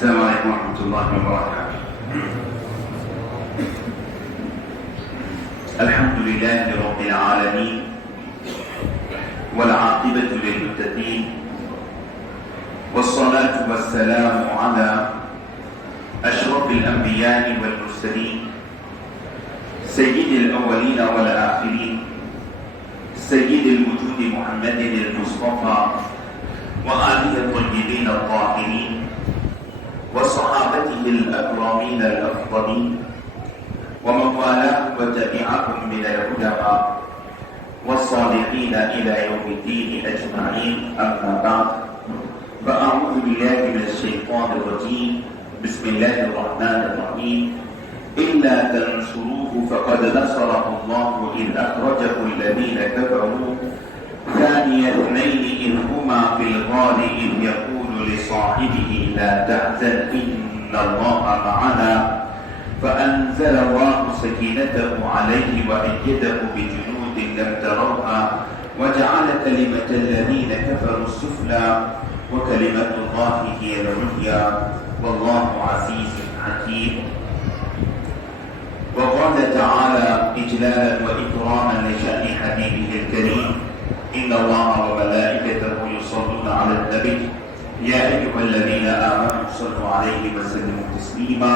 السلام عليكم ورحمة الله وبركاته. الحمد لله رب العالمين والعاقبة للمتقين والصلاة والسلام على أشرف الأنبياء والمرسلين سيد الأولين والآخرين سيد الوجود محمد المصطفى وآله الطيبين الطاهرين وصحابته الأكرمين الأفضلين ومن والاه وتبعهم من العلماء والصالحين إلى يوم الدين أجمعين. أما بعد فأعوذ بالله من الشيطان الرجيم. بسم الله الرحمن الرحيم. إلا تنصروه فقد نصره الله إذ أخرجه الذين كفروا ثاني اثنين إذ هما في الغار إذ يقول لصاحبه لا تحزن إن الله معنا فأنزل الله سكينته عليه وأيده بجنود لم تروها وجعل كلمة الذين كفروا السفلى وكلمة الله هي العليا والله عزيز حكيم. وقال تعالى إجلالا وإكراما لشأن حبيبه الكريم إن الله وملائكته يصلون على النبي يا أيها الذين آمنوا صلوا عليه وسلموا تسليما.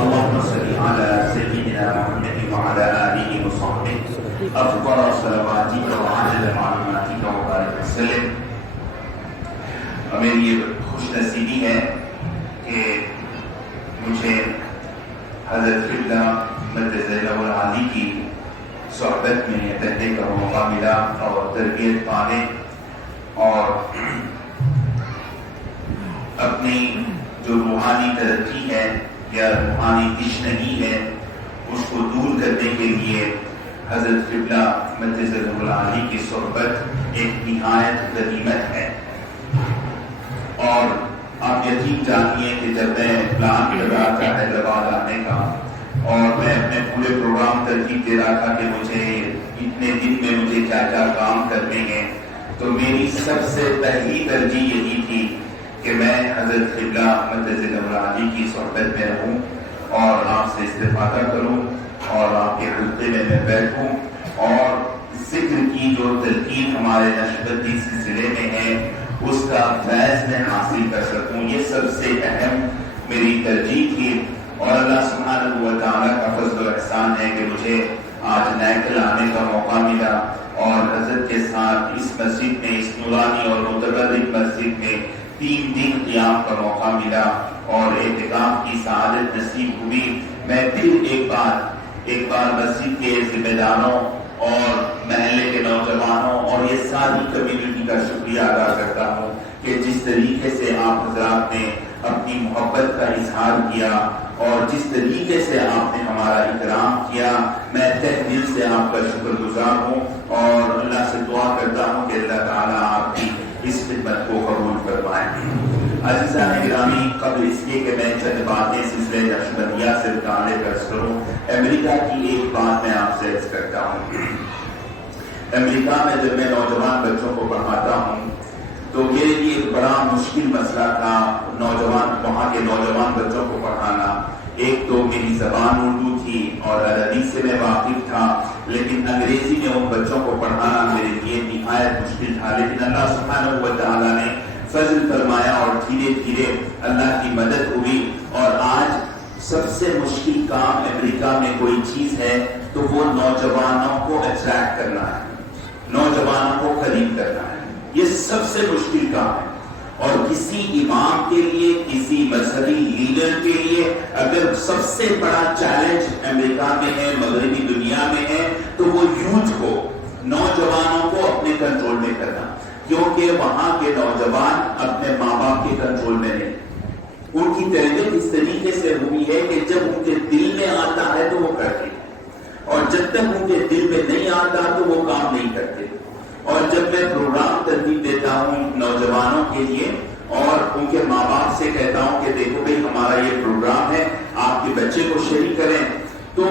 اللهم صل على سيدنا محمد وعلى آله وصحبه أفضل صلواتك وعدد معلوماتك وبارك وسلم. میری یہ خوش نصیبی ہے کہ مجھے حضرت قبلہ مدرسہ العالی کی صحبت میں پہلے کا موقع ملا اور تربیت پانے اور اپنی جو روحانی ترقی ہے یا روحانی تشنگی ہے اس کو دور کرنے کے لیے حضرت قبلہ مدرسہ العالی کی صحبت ایک نہایت غنیمت ہے. اور آپ یقین جانیے کہ جب میں پلان کر رہا تھا حیدرآباد آنے کا اور میں اپنے پورے پروگرام ترتیب دے رہا تھا کہ مجھے اتنے دن میں مجھے کیا کیا کام کرنے ہیں، تو میری سب سے پہلی ترجیح یہی تھی کہ میں حضرت قبلہ مدرسہ العالی کی صحبت میں رہوں اور آپ سے استفادہ کروں اور آپ کے حلقے میں بیٹھوں اور ذکر کی جو تلقین ہمارے نشبتی سلسلے میں ہے اس کا فیض میں حاصل کر سکوں. یہ سب سے اہم میری ترجیح تھی اور اللہ سبحانہ و تعالیٰ کا فضل و احسان ہے کہ مجھے آج نیکل آنے کا موقع ملا اور حضرت کے ساتھ اس مسجد میں، اس نورانی اور متبرک مسجد میں 3 دن قیام کا موقع ملا اور اعتکاف کی سعادت نصیب ہوئی. میں پھر ایک بار مسجد کے ذمہ داروں اور محلے کے نوجوانوں اور یہ ساری کمیونٹی کا شکریہ ادا کرتا ہوں کہ جس طریقے سے آپ حضرات نے اپنی محبت کا اظہار کیا اور جس طریقے سے آپ نے ہمارا اکرام کیا، میں تہ دل سے آپ کا شکر گزار ہوں اور اللہ سے دعا کرتا ہوں کہ اللہ تعالیٰ آپ کی اس خدمت کو قبول فرمائے. عزیزان گرامی، قبل اس کے کہ میں چند باتیں سلسلے نقشبندیہ سے متعلق عرض کروں، امریکہ کی ایک بات میں آپ سے عرض کرتا ہوں. امریکہ میں جب میں نوجوان بچوں کو پڑھاتا ہوں تو میرے لیے ایک بڑا مشکل مسئلہ تھا وہاں کے نوجوان بچوں کو پڑھانا. ایک تو میری زبان اردو تھی اور عربی سے میں واقف تھا، لیکن انگریزی میں ان بچوں کو پڑھانا میرے لیے نہایت مشکل تھا. لیکن اللہ سبحانہ و تعالیٰ نے فضل فرمایا اور دھیرے دھیرے اللہ کی مدد ہوئی اور آج سب سے مشکل کام امریکہ میں کوئی چیز ہے تو وہ نوجوانوں کو اٹریکٹ کرنا ہے، نوجوانوں کو قریب کرنا ہے. یہ سب سے مشکل کام ہے اور کسی امام کے لیے، کسی مذہبی لیڈر کے لیے اگر سب سے بڑا چیلنج امریکہ میں ہے، مغربی دنیا میں ہے، تو وہ یوتھ کو، نوجوانوں کو اپنے کنٹرول میں کرنا، کیونکہ وہاں کے نوجوان اپنے ماں باپ کے کنٹرول میں نہیں. ان کی تربیت اس طریقے سے ہوئی ہے کہ جب ان کے دل میں آتا ہے تو وہ کرتے اور جب تک ان کے دل میں نہیں آتا تو وہ کام نہیں کرتے. اور جب میں پروگرام ترتیب دیتا ہوں نوجوانوں کے لیے اور ان کے ماں باپ سے کہتا ہوں کہ دیکھو بھائی ہمارا یہ پروگرام ہے، آپ کے بچے کو شریک کریں، تو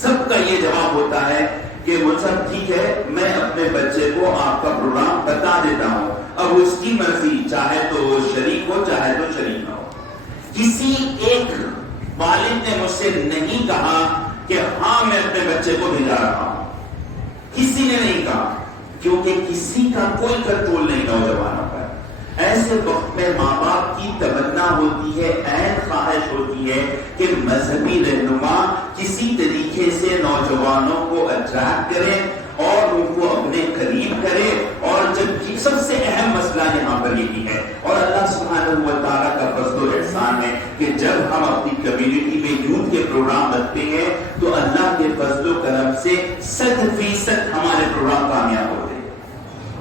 سب کا یہ جواب ہوتا ہے کہ وہ سب ٹھیک ہے، میں اپنے بچے کو آپ کا پروگرام بتا دیتا ہوں، اب اس کی مرضی، چاہے تو وہ شریک ہو چاہے تو شریک نہ ہو. کسی ایک والد نے مجھ سے نہیں کہا کہ ہاں میں اپنے بچے کو بھیجا رہا ہوں، کسی نے نہیں کہا، کیونکہ کسی کا کوئی کنٹرول نہیں نوجوانوں پر۔ ایسے وقت میں ماں باپ کی تمنا ہوتی ہے، عین خواہش ہوتی ہے کہ مذہبی رہنما کسی طریقے سے نوجوانوں کو اٹریکٹ کرے اور ان کو اپنے قریب کرے، اور جب سب سے اہم مسئلہ یہاں پر یہی ہے، اور اللہ سبحانہ و تعالیٰ کا فضل و احسان ہے کہ جب ہم اپنی کمیونٹی میں یوتھ کے پروگرام رکھتے ہیں تو اللہ کے فضل و کرم سے 100% ہمارے پروگرام کامیاب ہوتے ہیں،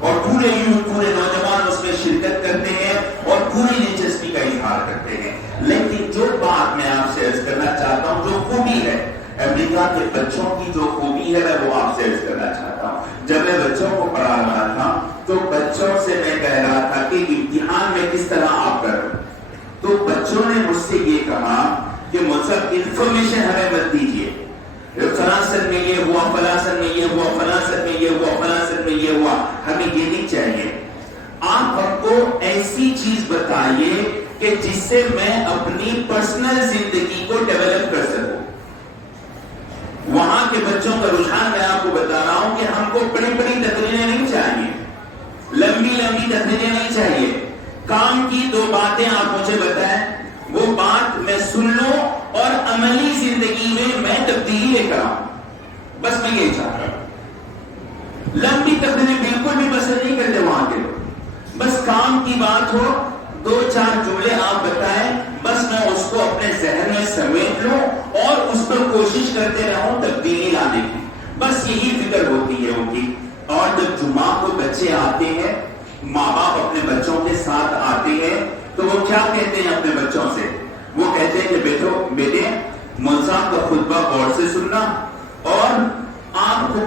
اور پورے یوتھ، پورے نوجوان اس میں شرکت کرتے ہیں اور پوری دلچسپی کا اظہار کرتے ہیں۔ لیکن جو بات میں آپ سے عرض کرنا چاہتا ہوں، جو خوبی ہے امریکہ کے بچوں کی، جو خوبی ہے میں وہ آپ سے عرض کرنا چاہتا ہوں۔ جب میں بچوں کو پڑھا رہا تھا تو بچوں سے میں کہہ رہا تھا کہ امتحان میں کس طرح آپ کرو، تو بچوں نے مجھ سے یہ کہا کہ مطلب انفارمیشن ہمیں مت دیجیے، فلاں سن میں یہ ہوا، فلاں سن میں یہ ہوا، فلاں سن میں یہ ہوا، فلاں سن میں یہ ہوا، ہمیں یہ نہیں چاہیے، آپ ہم کو ایسی چیز بتائیے کہ جس سے میں اپنی پرسنل زندگی کو ڈیولپ کر سکوں۔ وہاں کے بچوں کا رجحان میں آپ کو بتا رہا ہوں کہ ہم کو بڑی بڑی تقریریں نہیں چاہیے، لمبی لمبی تقریریں نہیں چاہیے، کام کی 2 باتیں آپ مجھے بتائیں، وہ بات میں سن لوں اور عملی زندگی میں تبدیلی لے کر آؤں، بس میں یہ چاہ رہا ہوں۔ لمبی تقریریں بالکل بھی پسند نہیں کرتے وہاں کے لوگ، بس کام کی بات ہو، 2-4 جملے آپ بتائیں، بس میں اس کو اپنے ذہن میں سمیٹ لوں اور اس پر کوشش کرتے رہوں تبدیلی لانے کی، بس یہی فکر ہوتی ہے ان کی۔ اور جب جمعہ کو بچے آتے ہیں، ماں باپ اپنے بچوں کے ساتھ آتے ہیں، تو وہ کیا کہتے ہیں اپنے بچوں سے؟ وہ کہتے ہیں کہ بیٹے مولوی صاحب کا خطبہ غور سے سننا، اور آپ کو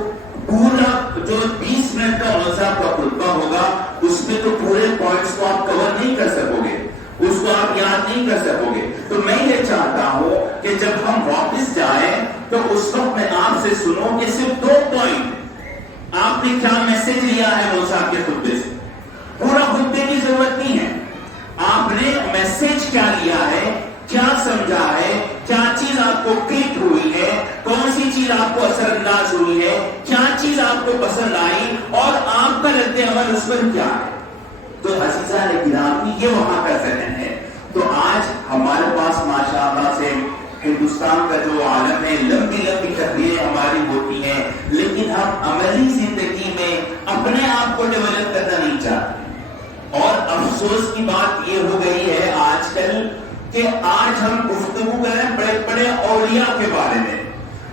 پورا جو 20 منٹ کا مولوی صاحب کا خطبہ ہوگا اس میں تو پورے پوائنٹس کو آپ کور نہیں کر سکو گے، اس کو آپ یاد نہیں کر سکو گے، تو میں یہ چاہتا ہوں کہ جب ہم واپس جائیں تو اس وقت میں آپ سے سنوں کہ صرف 2 پوائنٹ آپ نے کیا میسج لیا ہے مولوی صاحب کے خطبے سے۔ پورا خطبے کی ضرورت نہیں ہے، آپ نے میسج کیا لیا ہے، کیا سمجھا ہے، کیا چیز آپ کو کلک ہوئی ہے، کون سی چیز آپ کو اثر انداز ہوئی ہے، کیا چیز آپ کو پسند آئی، اور آپ کا رد عمل اس پر کیا ہے۔ تو عزیزان گرامی، یہ وہاں کا ذہن ہے۔ تو آج ہمارے پاس ماشاءاللہ سے ہندوستان کا جو عالم ہے، لمبی لمبی تقریریں ہماری ہوتی ہیں، لیکن ہم عملی زندگی میں اپنے آپ کو ڈیولپ کرنا نہیں چاہتے۔ اور افسوس کی بات یہ ہو گئی ہے آج کل کہ آج ہم گفتگو کر رہے ہیں بڑے بڑے اولیاء کے بارے میں،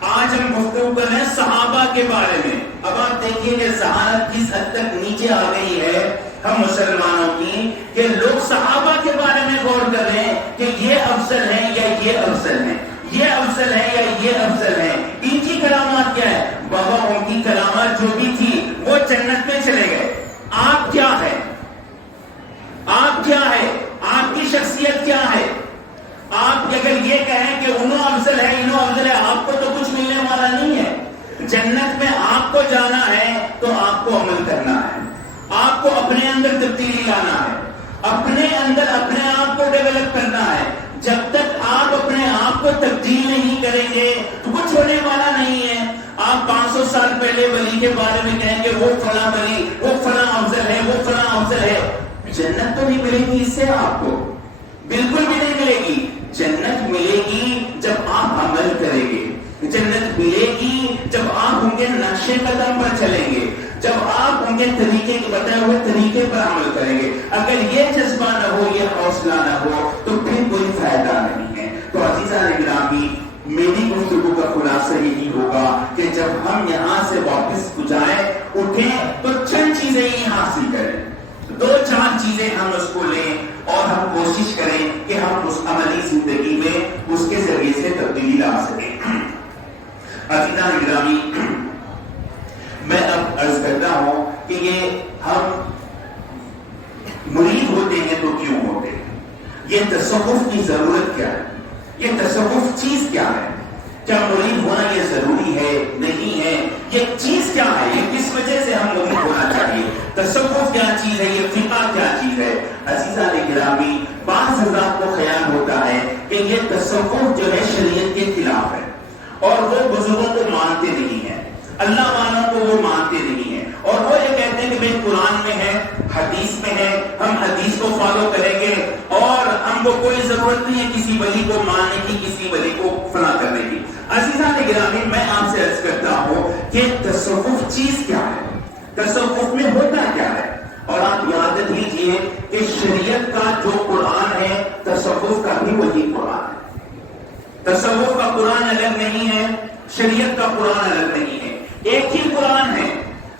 آج ہم گفتگو کر رہے ہیں صحابہ کے بارے میں۔ اب آپ دیکھیے کہ ذہانت کس حد تک نیچے آ گئی ہے ہم مسلمانوں کی، کہ لوگ صحابہ کے بارے میں غور کر رہے ہیں کہ یہ افضل ہے یا یہ افضل ہے، یہ افضل ہے یا یہ افضل ہے۔ ان کی کرامات کیا ہے؟ بابا ان کی کرامات جو بھی تھی وہ جنت میں چلے گئے، آپ کیا ہے؟ آپ کیا ہے؟ آپ کی شخصیت کیا ہے؟ آپ اگر یہ کہیں کہ انہوں افضل ہے انہوں افضل ہے، آپ کو تو کچھ ملنے والا نہیں ہے۔ جنت میں آپ کو جانا ہے تو آپ کو عمل کرنا ہے، آپ کو اپنے اندر تبدیلی لانا ہے، اپنے اندر اپنے آپ کو ڈیولپ کرنا ہے۔ جب تک آپ اپنے آپ کو تبدیل نہیں کریں گے تو کچھ ہونے والا نہیں ہے۔ آپ 500 سال پہلے ولی کے بارے میں کہیں گے وہ فلاں ولی، وہ فلاں افضل ہے، وہ فلاں افضل ہے، جنت تو نہیں ملے گی اس سے، آپ کو بالکل بھی نہیں ملے گی۔ جنت ملے گی جب آپ عمل کریں گے، جنت ملے گی جب آپ ان کے نقش قدم پر چلیں گے، جب آپ ان کے طریقے کے بتائے ہوئے طریقے پر عمل کریں گے۔ اگر یہ جذبہ نہ ہو، یہ حوصلہ نہ ہو تو پھر کوئی فائدہ نہیں ہے۔ تو عزیزان گرامی، میری گفتگو کا خلاصہ یہی ہوگا کہ جب ہم یہاں سے واپس جائیں، اٹھیں تو چند چیزیں ہی حاصل کریں، 2-4 چیزیں ہم اس کو لیں اور ہم کوشش کریں کہ ہم اس عملی زندگی میں اس کے ذریعے سے تبدیلی لا سکیں۔ عزیزان گرامی، میں اب عرض کرتا ہوں کہ یہ ہم مرید ہوتے ہیں تو کیوں ہوتے ہیں، یہ تصوف کی ضرورت کیا ہے، یہ تصوف چیز کیا ہے، کیا مرید ہونا یہ ضروری ہے، نہیں ہے، یہ چیز کیا ہے، یہ کس وجہ سے ہم مرید ہونا چاہیے، تصوف کیا چیز ہے، یہ فقہ کیا چیز ہے۔ عزیزان گرامی بعض حضرات کو خیال ہوتا ہے کہ یہ تصوف جو ہے شریعت کے خلاف ہے اور وہ بزرگوں کو مانتے نہیں ہیں، اللہ والوں کو وہ مانتے نہیں ہیں، اور وہ یہ کہتے ہیں کہ بھائی قرآن میں ہے، حدیث میں ہے، ہم حدیث کو فالو کریں گے اور ہم کو کوئی ضرورت نہیں ہے کسی ولی کو ماننے کی، کسی ولی کو فلاں کرنے کی۔ عزیزان گرامی، میں آپ سے عرض کرتا ہوں کہ تصوف چیز کیا ہے، تصوف میں ہوتا کیا ہے، اور آپ یاد رکھیے کہ شریعت کا جو قرآن ہے تصوف کا بھی وہی قرآن ہے۔ تصوف کا قرآن الگ نہیں ہے، شریعت کا قرآن الگ نہیں ہے، ایک ہی قرآن ہے۔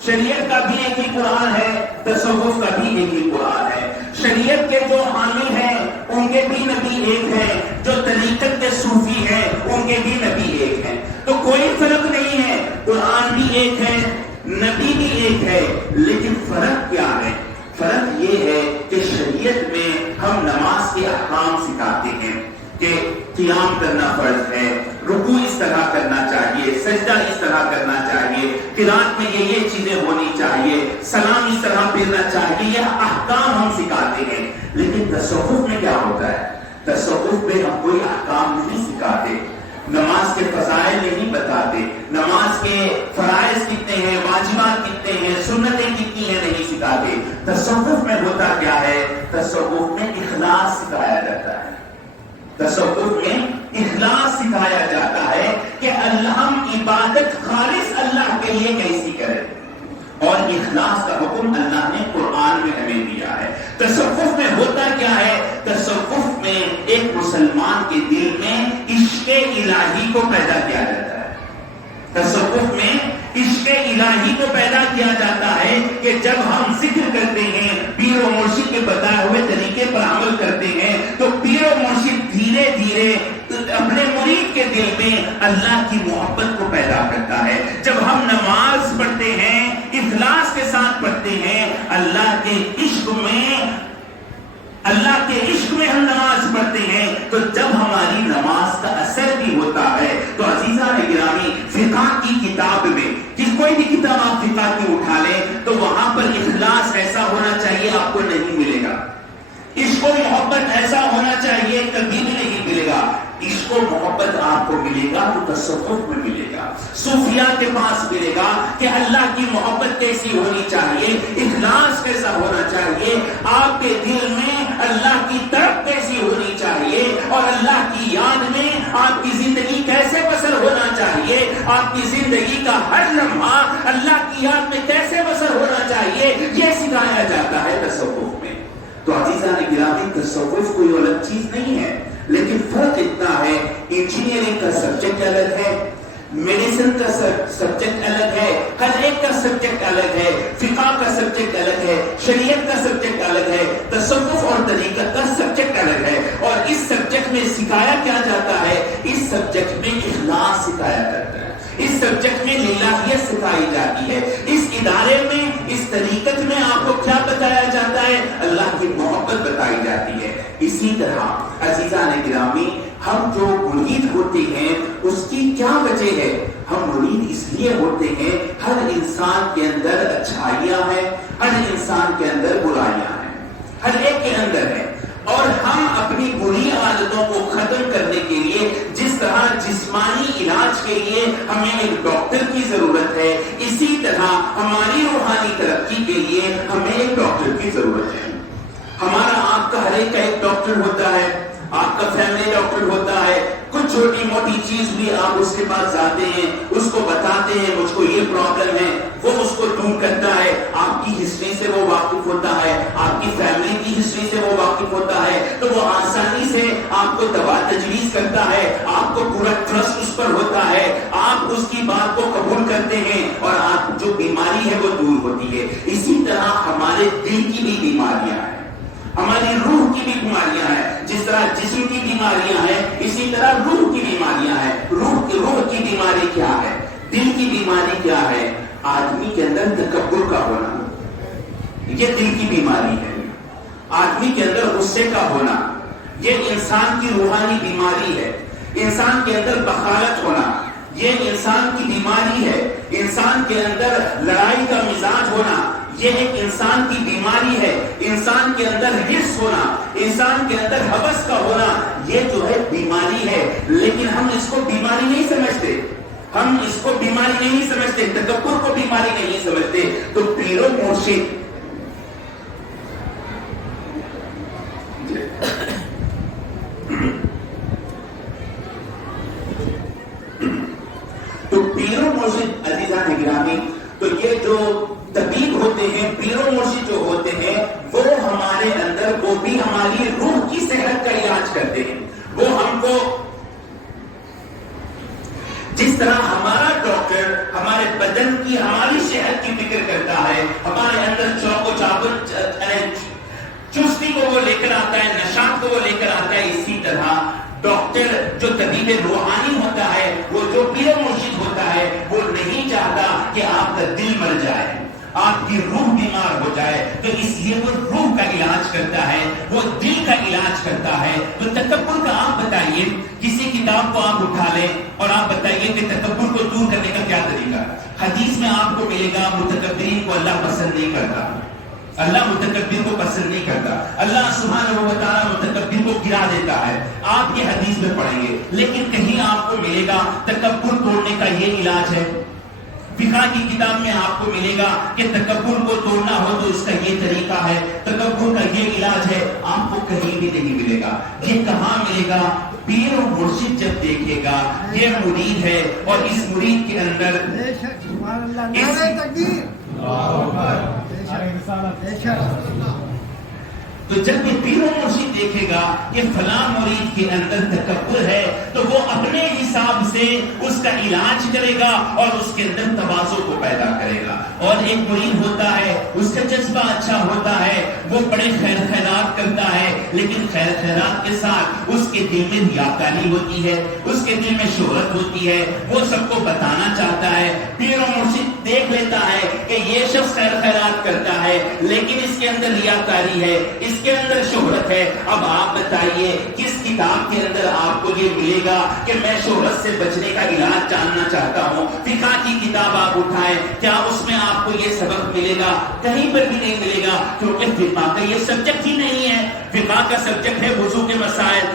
شریعت کا بھی ایک ہی قرآن ہے، تصوف کا بھی ایک ہی قرآن ہے۔ شریعت کے جو حامل ہیں ان کے بھی نبی ایک ہیں، جو طریقت کے صوفی ہیں ان کے بھی نبی ایک ہیں، تو کوئی فرق نہیں ہے، قرآن بھی ایک ہے، نبی بھی ایک ہے، لیکن فرق کیا ہے؟ فرق یہ ہے کہ شریعت میں ہم نماز کے احکام سکھاتے ہیں کہ قیام کرنا فرض ہے، رکوع اس طرح کرنا چاہیے، سجدہ اس طرح کرنا چاہیے، قرات میں یہ چیزیں ہونی چاہیے، سلام اس طرح پھرنا چاہیے، یہ احکام ہم سکھاتے ہیں۔ لیکن تصوف میں کیا ہوتا ہے؟ تصوف میں ہم کوئی احکام نہیں سکھاتے، نماز کے فضائل نہیں بتاتے، نماز کے فرائض کتنے ہیں، واجبات کتنے ہیں، سنتیں کتنی ہیں نہیں سکھاتے۔ تصوف میں ہوتا کیا ہے؟ تصوف میں اخلاص سکھایا جاتا ہے، تصوف میں اخلاص سکھایا جاتا ہے کہ ہم عبادت خالص اللہ کے لیے کیسی کریں، اور اخلاص کا حکم اللہ نے قرآن میں ہمیں دیا ہے۔ تصوف میں ہوتا کیا ہے؟ تصوف میں ایک مسلمان کے دل میں عشق الہی کو پیدا کیا جاتا ہے۔ تصوف میں عشق الہی کو پیدا کیا جاتا ہے کہ جب ہم ذکر کرتے ہیں، پیر و مرشد کے بتائے ہوئے طریقے پر عمل کرتے ہیں، تو پیر و مرشد دھیرے دھیرے اپنے مرید کے دل میں اللہ کی محبت کو پیدا کرتا ہے۔ جب ہم نماز پڑھتے ہیں، اخلاص کے ساتھ پڑھتے ہیں، اللہ کے عشق میں ہم نماز پڑھتے ہیں، تو جب ہماری نماز کا اثر بھی ہوتا ہے تو عزیزان گرامی، فقہ کی کتاب میں کوئی بھی کتاب آپ فقہ کی اٹھا لیں تو وہاں پر اخلاص ایسا ہونا چاہیے آپ کو نہیں ملے گا، عشق و محبت ایسا ہونا چاہیے کبھی بھی نہیں ملے گا۔ عشق و محبت آپ کو ملے گا تو تصوف میں ملے گا، صوفیاء کے پاس ملے گا کہ اللہ کی محبت کیسی ہونی چاہیے، اخلاص کیسا ہونا چاہیے، آپ کے دل میں اللہ کی طرف کیسی ہونی چاہیے، اور اللہ کی یاد میں آپ کی زندگی کیسے بسر ہونا چاہیے، آپ کی زندگی کا ہر لمحہ اللہ کی یاد میں کیسے بسر ہونا چاہیے، یہ سکھایا جاتا ہے تصوف میں۔ تو عزیزان گرامی، تصوف کوئی الگ چیز نہیں ہے، لیکن فرق اتنا ہے، انجینئرنگ کا سبجیکٹ الگ ہے، میڈیسن کا سبجیکٹ الگ ہے، ہر ایک کا سبجیکٹ الگ ہے، فقہ کا سبجیکٹ الگ ہے، شریعت کا سبجیکٹ الگ ہے، تصوف اور طریقت کا سبجیکٹ الگ ہے، اور اس سبجیکٹ میں سکھایا کیا جاتا ہے؟ اس سبجیکٹ میں اخلاص سکھایا جاتا ہے، اس سبجیکٹ میں للہیت سکھائی جاتی ہے، اس ادارے میں، اس طریقت میں آپ کو کیا بتایا جاتا ہے؟ اللہ کی محبت بتائی جاتی ہے۔ اسی طرح عزیزان گرامی، ہم جو مرید ہوتے ہیں اس کی کیا وجہ ہے؟ ہم مرید اس لیے ہوتے ہیں، ہر انسان کے اندر اچھائیاں ہیں، ہر انسان کے اندر برائیاں ہیں، ہر ایک کے اندر ہے، اور ہم اپنی بری عادتوں کو ختم کرنے کے لیے جس طرح جسمانی علاج کے لیے ہمیں ایک ڈاکٹر کی ضرورت ہے، اسی طرح ہماری روحانی ترقی کے لیے ہمیں ایک ڈاکٹر کی ضرورت ہے۔ ہمارا آپ کا ہر ایک کا ایک ڈاکٹر ہوتا ہے، آپ کا فیملی ڈاکٹر ہوتا ہے، کچھ چھوٹی موٹی چیز بھی آپ اس کے پاس جاتے ہیں، اس کو بتاتے ہیں مجھ کو یہ پرابلم ہے، وہ اس کو دور کرتا ہے، آپ کی ہسٹری سے وہ واقف ہوتا ہے، آپ کی فیملی کی ہسٹری سے وہ واقف ہوتا ہے، تو وہ آسانی سے آپ کو دوا تجویز کرتا ہے، آپ کو پورا ٹرسٹ اس پر ہوتا ہے، آپ اس کی بات کو قبول کرتے ہیں اور آپ جو بیماری ہے وہ دور ہوتی ہے۔ اسی طرح ہمارے دل کی بھی بیماریاں ہیں، ہماری روح کی بھی بیماریاں ہیں، جس طرح جسم کی بیماریاں ہیں اسی طرح روح کی بیماریاں ہیں۔ روح کی بیماری کیا ہے؟ دل کی بیماری کیا ہے؟ آدمی کے اندر تکبر کا ہونا، یہ دل کی بیماری ہے۔ آدمی کے اندر غصے کا ہونا، یہ انسان کی روحانی بیماری ہے۔ انسان کے اندر بخالت ہونا، یہ انسان کی بیماری ہے۔ انسان کے اندر لڑائی کا مزاج ہونا، یہ ایک انسان کی بیماری ہے۔ انسان کے اندر حرص ہونا، انسان کے اندر ہوس کا ہونا، یہ جو ہے بیماری ہے، لیکن ہم اس کو بیماری نہیں سمجھتے، ہم اس کو بیماری نہیں سمجھتے، تکبر کو بیماری نہیں سمجھتے. تو پیر و مرشد عزیزان گرامی، تو یہ جو طبیب ہوتے ہیں، پیر و مرشد جو ہوتے ہیں، وہ ہمارے اندر، وہ بھی ہماری روح کی صحت کا علاج کرتے ہیں. وہ ہم کو جس طرح ہمارا ڈاکٹر ہمارے بدن کی، ہماری صحت کی فکر کرتا ہے، ہمارے اندر چوک و چابت چستی کو وہ لے کر آتا ہے، نشاط کو وہ لے کر آتا ہے، اسی طرح ڈاکٹر جو طبیب روحانی ہوتا ہے، وہ جو پیر و مرشد ہوتا ہے، وہ نہیں چاہتا کہ آپ کا دل مر جائے، آپ کی روح بیمار ہو جائے، تو اس لیے وہ روح کا علاج کرتا ہے، وہ دل کا علاج کرتا ہے. تو تکبر کا آپ بتائیے، کسی کتاب کو آپ اٹھا لیں اور آپ بتائیے کہ تکبر کو دور کرنے کا کیا طریقہ ہے. حدیث میں آپ کو ملے گا متکبرین کو اللہ پسند نہیں کرتا، اللہ متکبر کو پسند نہیں کرتا، اللہ سبحانہ و تعالیٰ متکبر کو گرا دیتا ہے. آپ یہ حدیث میں پڑھیں گے، لیکن کہیں آپ کو ملے گا تکبر توڑنے کا یہ علاج ہے. فقہ کی کتاب میں آپ کو ملے گا کہ تکبر کو توڑنا ہو تو اس کا یہ طریقہ ہے، تکبر کا یہ علاج ہے. آپ کو کہیں بھی نہیں ملے گا. یہ کہاں ملے گا؟ پیر و مرشد جب دیکھے گا یہ مرید ہے، اور اس مرید کے اندر تو جب یہ پیر و مرشد دیکھے گا کہ فلاں مرید کے اندر تکبر ہے، تو وہ اپنے حساب سے اس کا علاج کرے گا اور اس کے اندر تواضع کو پیدا کرے گا. اور ایک مرید ہوتا ہے، اس کا جذبہ اچھا ہوتا ہے، وہ بڑے خیر خیرات کرتا ہے، لیکن خیر خیرات کے ساتھ اس کے دل میں ریاکاری ہوتی ہے، اس کے دل میں شہرت ہوتی ہے، وہ سب کو بتانا چاہتا ہے. پیر و مرشد دیکھ لیتا ہے کہ یہ شخص خیر خیرات کرتا ہے، لیکن اس کے اندر ریاکاری ہے، اس کے اندر شہرت ہے. اب آپ بتائیے کس کتاب کے اندر آپ کو یہ ملے گا کہ میں شہرت سے بچنے کا علاج جاننا چاہتا ہوں؟ فقہ کی کتاب آپ اٹھائیں، کیا اس میں آپ کو یہ سبق ملے گا؟ کہیں پر بھی نہیں ملے گا، کیونکہ فقہ کا یہ سبجیکٹ ہی نہیں ہے. فقہ کا سبجیکٹ ہے وضو کے مسائل،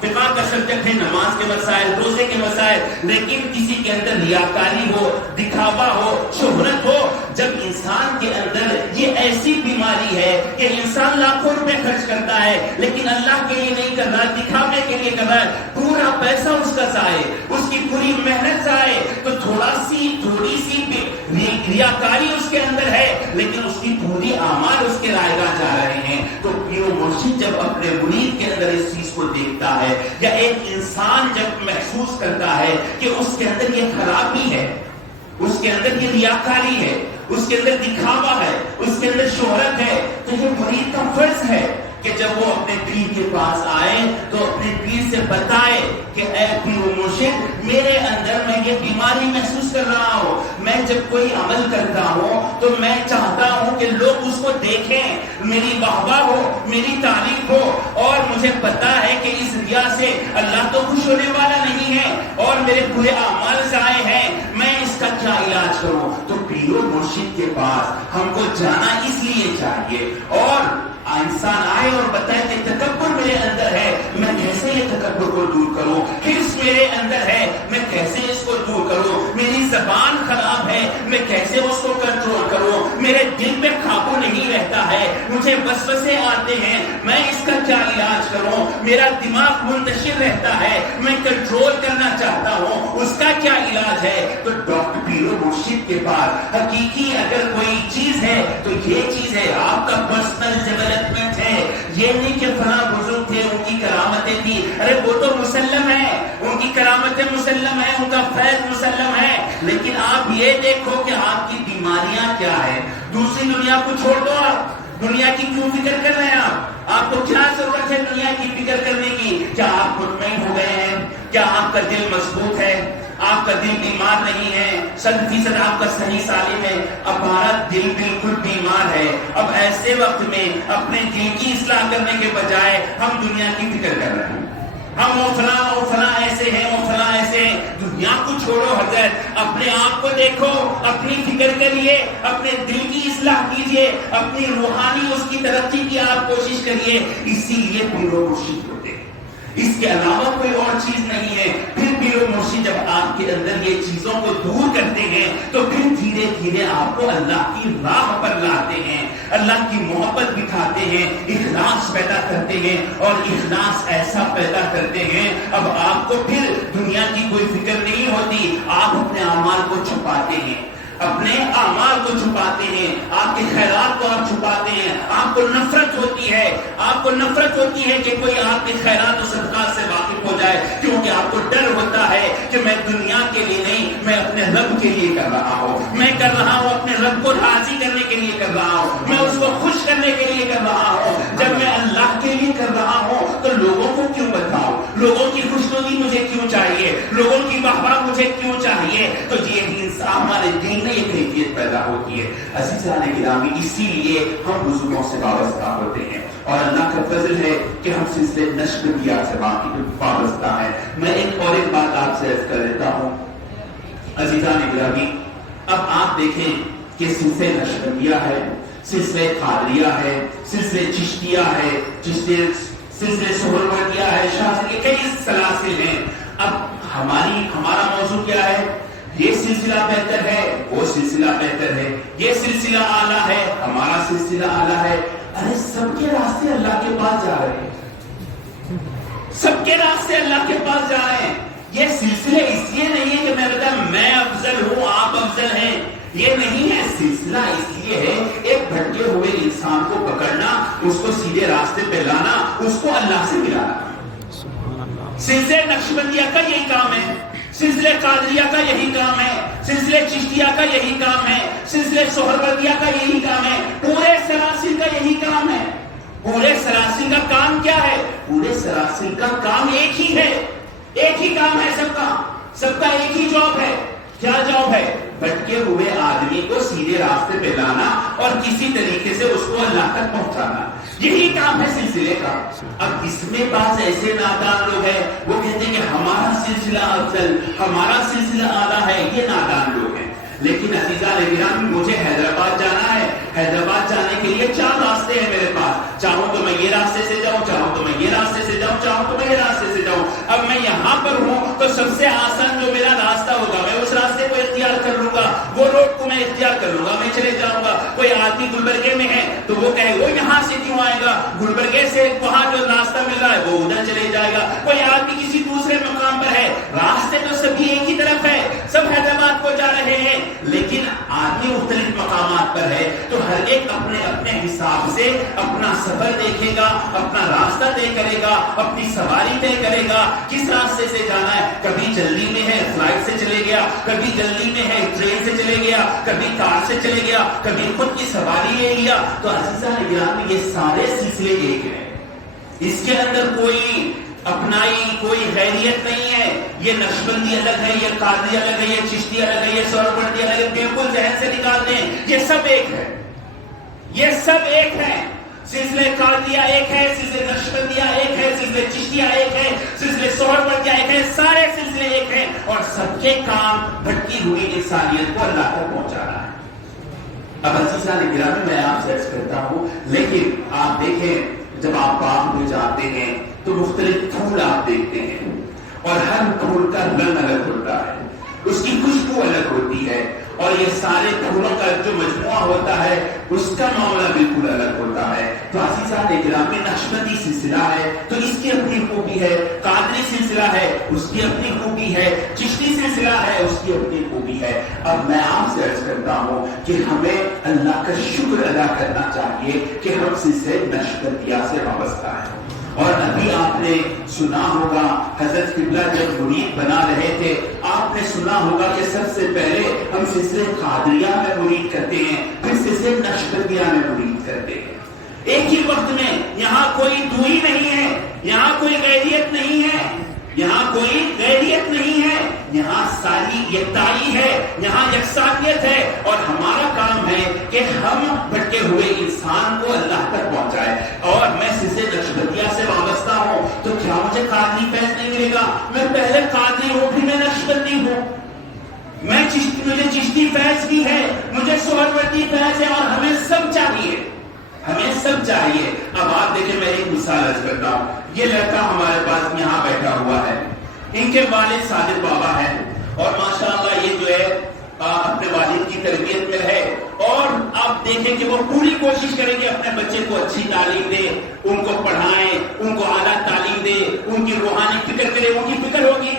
فقہ کا سبجیکٹ ہے نماز کے مسائل، روزے کے مسائل، لیکن کسی کے اندر ریاکاری ہو، دکھاوا ہو، شہرت ہو. جب انسان کے اندر یہ ایسی بیماری ہے کہ انسان لاکھوں روپے خرچ کرتا ہے، لیکن اللہ کے لیے نہیں کر رہا، دکھاوے کے لیے کر رہا ہے، پورا پیسہ اس کا ضائع، اس کی پوری محنت ضائع. تو تھوڑی سی ریاکاری اس کے اندر ہے، لیکن اس کی پوری اعمال اس کے رائے گاہ جا رہے ہیں. تو پیر و مرشد جب اپنے مرید کے اندر اس چیز کو دیکھتا ہے، یا ایک انسان جب محسوس کرتا ہے کہ اس کے اندر یہ خرابی ہے، اس کے اندر یہ ریاکاری ہے، اس کے اندر دکھاوا ہے، اس کے اندر شہرت ہے، تو یہ مرید کا فرض ہے کہ جب وہ اپنے پیر کے پاس آئے تو اپنے پیر سے بتائے کہ اے پیر و مرشد، میرے اندر میں یہ بیماری محسوس کر رہا ہوں. میں جب کوئی عمل کرتا ہوں تو میں چاہتا ہوں کہ لوگ اس کو دیکھیں، میری واہ ہو، میری تعریف ہو، اور مجھے پتا ہے کہ اس ریا سے اللہ تو خوش ہونے والا نہیں ہے اور میرے پورے اعمال ضائع ہیں. میں اس کا کیا علاج کروں؟ تو پیر و مرشد کے پاس ہم کو جانا اس لیے چاہیے، اور انسان آئے اور بتائے کہ تکبر میرے اندر ہے، میں کیسے یہ تکبر کو دور کروں؟ حرص میرے اندر ہے، میں کیسے اس کو دور کروں؟ میری زبان خراب ہے، میں کیسے اس کو کنٹرول کروں؟ میرے دل میں قابو نہیں رہتا ہے، مجھے وسوسے آتے ہیں، میں اس کا کیا علاج کروں؟ میرا دماغ منتشر رہتا ہے، میں کنٹرول کرنا چاہتا ہوں، اس کا کیا علاج ہے؟ تو ڈاکٹر پیر و مرشد کے پاس حقیقی اگر کوئی چیز ہے تو یہ چیز ہے، آپ کا پرسنل ڈیولپمنٹ ہے. یہ نہیں کہ فلاں بزرگ تھے، ان کی کرامتیں تھی، ارے وہ تو مسلم ہے، ان کی کرامتیں مسلم ہے، ان کا فیض مسلم ہے، لیکن آپ یہ دیکھو کہ آپ کی بیماریاں کیا ہے. دوسری دنیا کو چھوڑ دو، آپ دنیا کی کیوں فکر کر رہے ہیں؟ آپ کو کیا ضرورت ہے دنیا کی فکر کرنے کی؟ کیا آپ مطمئن ہو گئے ہیں؟ کیا آپ کا دل مضبوط ہے؟ آپ کا دل بیمار نہیں ہے، 100% آپ کا صحیح سالم ہے. اب ہمارا دل بالکل بیمار ہے. اب ایسے وقت میں اپنے دل کی اصلاح کرنے کے بجائے ہم دنیا کی فکر کر رہے ہیں. ہم وہ فلاں ایسے ہیں، وہ فلاں ایسے ہیں. دنیا کو چھوڑو حضرت، اپنے آپ کو دیکھو، اپنی فکر کریے، اپنے دل کی اصلاح کیجیے، اپنی روحانی اس کی ترقی کی آپ کوشش کریے. اسی لیے پیر و مرشد ہوتے ہیں, اس کے علاوہ کوئی اور چیز نہیں ہے. پھر پیر و مرشد جب آپ کے اندر یہ چیزوں کو دور کرتے ہیں تو پھر دھیرے دھیرے آپ کو اللہ کی راہ پر لاتے ہیں, اللہ کی محبت دکھاتے ہیں, اخلاص پیدا کرتے ہیں, اور اخلاص ایسا پیدا کرتے ہیں اب آپ کو پھر دنیا کی کوئی فکر نہیں ہوتی. آپ اپنے اعمال کو چھپاتے ہیں, اپنے اعمال کو چھپاتے ہیں, آپ کے خیرات کو آپ چھپاتے ہیں. آپ کو نفرت ہوتی ہے, آپ کو نفرت ہوتی ہے کہ کوئی آپ کے خیرات و صدقات سے واقف ہو جائے, کیونکہ آپ کو ڈر ہوتا ہے کہ میں دنیا کے لیے نہیں, میں اپنے رب کے لیے کر رہا ہوں. میں کر رہا ہوں اپنے رب کو راضی کرنے کے لیے کر رہا ہوں, میں اس کو خوش کرنے کے لیے کر رہا ہوں. جب میں اللہ کے لیے کر رہا ہوں تو لوگوں کو کیوں بتاؤں, لوگوں کی خوشنودی مجھے کیوں چاہیے, لوگوں کی واہ مجھے کیوں چاہیے. تو یہ انسان ہمارے دین میں یہ کیفیت پیدا ہوتی ہے. عزیزان گرامی, اسی لیے ہم بزرگوں سے وابستہ ہوتے ہیں, اور اللہ کا فضل ہے کہ ہم سلسلے نشبندیہ سے وابستہ ہیں. میں ایک بات آپ سے عرض کر دیتا ہوں. عزیزان گرامی, اب آپ دیکھیں کہ سلسلے نشبندیہ ہے, سلسلے قادریہ ہے, سلسلے چشتیہ ہے, سلسلے سہروردیہ ہے, شاذلی, کئی سلاسل ہیں. اب ہمارا موضوع کیا ہے؟ یہ سلسلہ بہتر ہے, وہ سلسلہ بہتر ہے, یہ سلسلہ اعلیٰ ہے, ہمارا سلسلہ اعلیٰ ہے. ارے سب کے راستے اللہ کے پاس جا رہے ہیں, سب کے راستے اللہ کے پاس جا رہے ہیں. یہ سلسلے اس لیے نہیں ہے کہ میں بتاؤں میں افضل ہوں آپ افضل ہیں, یہ نہیں ہے. سلسلہ اس لیے ہے ایک بھٹکے ہوئے انسان کو پکڑنا, اس کو سیدھے راستے پہ لانا, اس کو اللہ سے ملانا. سلسلے نقشبندیہ کا یہی کام ہے, سلسلے قادریہ کا یہی کام ہے, سلسلے چشتیہ کا یہی کام ہے, سلسلے سہروردیہ کا یہی کام ہے, پورے سلاسل کا یہی کام ہے. پورے سلاسل کا کام کیا ہے؟ پورے سلاسل کا کام ایک ہی ہے, ایک ہی کام ہے سب کا ایک ہی جاب ہے. کیا جاب ہے؟ بھٹکے ہوئے آدمی کو سیدھے راستے پہ لانا اور کسی طریقے سے اس کو اللہ تک پہنچانا. یہی کام ہے سلسلے کا. اب اس میں بعض ایسے نادان لوگ ہیں, وہ کہتے ہیں کہ ہمارا سلسلہ افضل, ہمارا سلسلہ اعلیٰ ہے. یہ نادان لوگ ہیں. لیکن عزیزان گرامی, مجھے حیدرآباد جانا ہے. حیدرآباد جانے کے لیے 4 راستے ہیں میرے پاس. چاہوں تو میں یہ راستے سے جاؤں, چاہوں تو میں یہ راستے سے جاؤں, چاہوں تو میں یہ راستے سے جاؤں. اب میں یہاں پر ہوں تو سب سے آسان جو میرا راستہ ہوگا میں اس راستے کو اختیار کر لوں گا, وہ روڈ کو میں اختیار کر لوں گا, میں چلے جاؤں گا. کوئی آدمی گلبرگے میں ہے تو وہ کہے وہ یہاں سے کیوں آئے گا, گلبرگے سے وہاں جو راستہ مل رہا ہے وہ ادھر چلے جائے گا. کوئی آدمی کسی دوسرے مقام پر ہے, راستے تو سبھی ایک ہی طرف ہے, سب حیدرآباد کو جا رہے ہیں, لیکن آدمی مختلف مقامات پر ہے. تو ہر ایک اپنے اپنے حساب سے اپنا سفر دیکھے گا, اپنا راستہ طے کرے گا, اپنی سواری طے کرے گا, کس راستے سے جانا ہے. کبھی جلدی میں ہے فلائٹ سے چلے گیا, کبھی جلدی میں ہے ٹرین سے چلے گیا, کبھی کار سے چلے گیا, کبھی خود کی سواری لے لیا. تو عزیزان گرامی, یہ سارے سلسلے ایک ہیں, اس کے اندر کوئی اپنائی کوئی غیریت نہیں ہے. یہ نقشبندی الگ ہے, یہ قادری الگ ہے, یہ چشتی الگ ہے, یہ سہروردی الگ ہے, بالکل ذہن سے نکال دیں. یہ سب ایک ہے, یہ سب ایک ہے. سلسلے قادریہ ایک ہے, سلسلے نقشبندیہ ایک ہے, سلسلے چشتیہ ایک ہے, سلسلے سہروردیہ ایک ہے. سارے سلسلے ایک ہیں اور سب کے کام بھٹکی ہوئی انسانیت کو اللہ تک پہنچانا ہے. اب عزیزان گرامی, میں آپ سے عرض کرتا ہوں, لیکن آپ دیکھیں جب آپ باغ میں جاتے ہیں تو مختلف پھول آپ دیکھتے ہیں, اور ہر پھول کا رنگ الگ ہوتا ہے, اس کی خوشبو الگ ہوتی ہے, اور یہ سارے پھولوں کا جو مجموعہ ہوتا ہے اس کا معاملہ بالکل الگ ہوتا ہے. تو عزیزان گرامی, نقشبندی سلسلہ ہے تو اس کی اپنی خوبی ہے, قادری سلسلہ ہے اس کی اپنی خوبی ہے, چشتی سلسلہ ہے اس کی اپنی خوبی ہے. اب میں آپ سے عرض کرتا ہوں کہ ہمیں اللہ کا شکر ادا کرنا چاہیے کہ ہم سلسلے نقشبندیہ سے وابستہ ہیں. اور ابھی آپ نے سنا ہوگا حضرت قبلہ جب مرید بنا رہے تھے, آپ نے سنا ہوگا کہ سب سے پہلے ہم سلسلے قادریہ میں مرید کرتے ہیں, پھر سلسلے نقشبندیہ میں مرید کرتے ہیں. ایک ہی وقت میں. یہاں کوئی دوئی نہیں ہے, یہاں کوئی غیریت نہیں ہے, یہاں کوئی غیریت نہیں ہے, یہاں ساری یکتائی ہے, یہاں یکسانیت ہے. اور ہمارا کام ہے کہ ہم بھٹکے ہوئے انسان کو اللہ تک پہنچائے. اور میں سلسلے نقشبندیہ سے وابستہ ہوں تو کیا مجھے قادری فیض نہیں ملے گا؟ میں پہلے قادری ہوں پھر میں نقشبندی ہوں. مجھے چشتی فیض بھی ہے, مجھے سہروردی فیض ہے, اور ہمیں سب چاہیے. ہمیں سب چاہیے. اب آپ دیکھیں میں ایک مثال عرض کرتا ہوں. یہ لڑکا ہمارے پاس یہاں بیٹھا ہوا ہے, ان کے والد صادق بابا ہیں اور ماشاءاللہ یہ جو ہے اپنے والد کی تربیت میں ہے, اور آپ دیکھیں کہ وہ پوری کوشش کریں گے اپنے بچے کو اچھی تعلیم دے, ان کو پڑھائیں, ان کو اعلیٰ تعلیم دے, ان کی روحانی فکر کرے. ان کی فکر ہوگی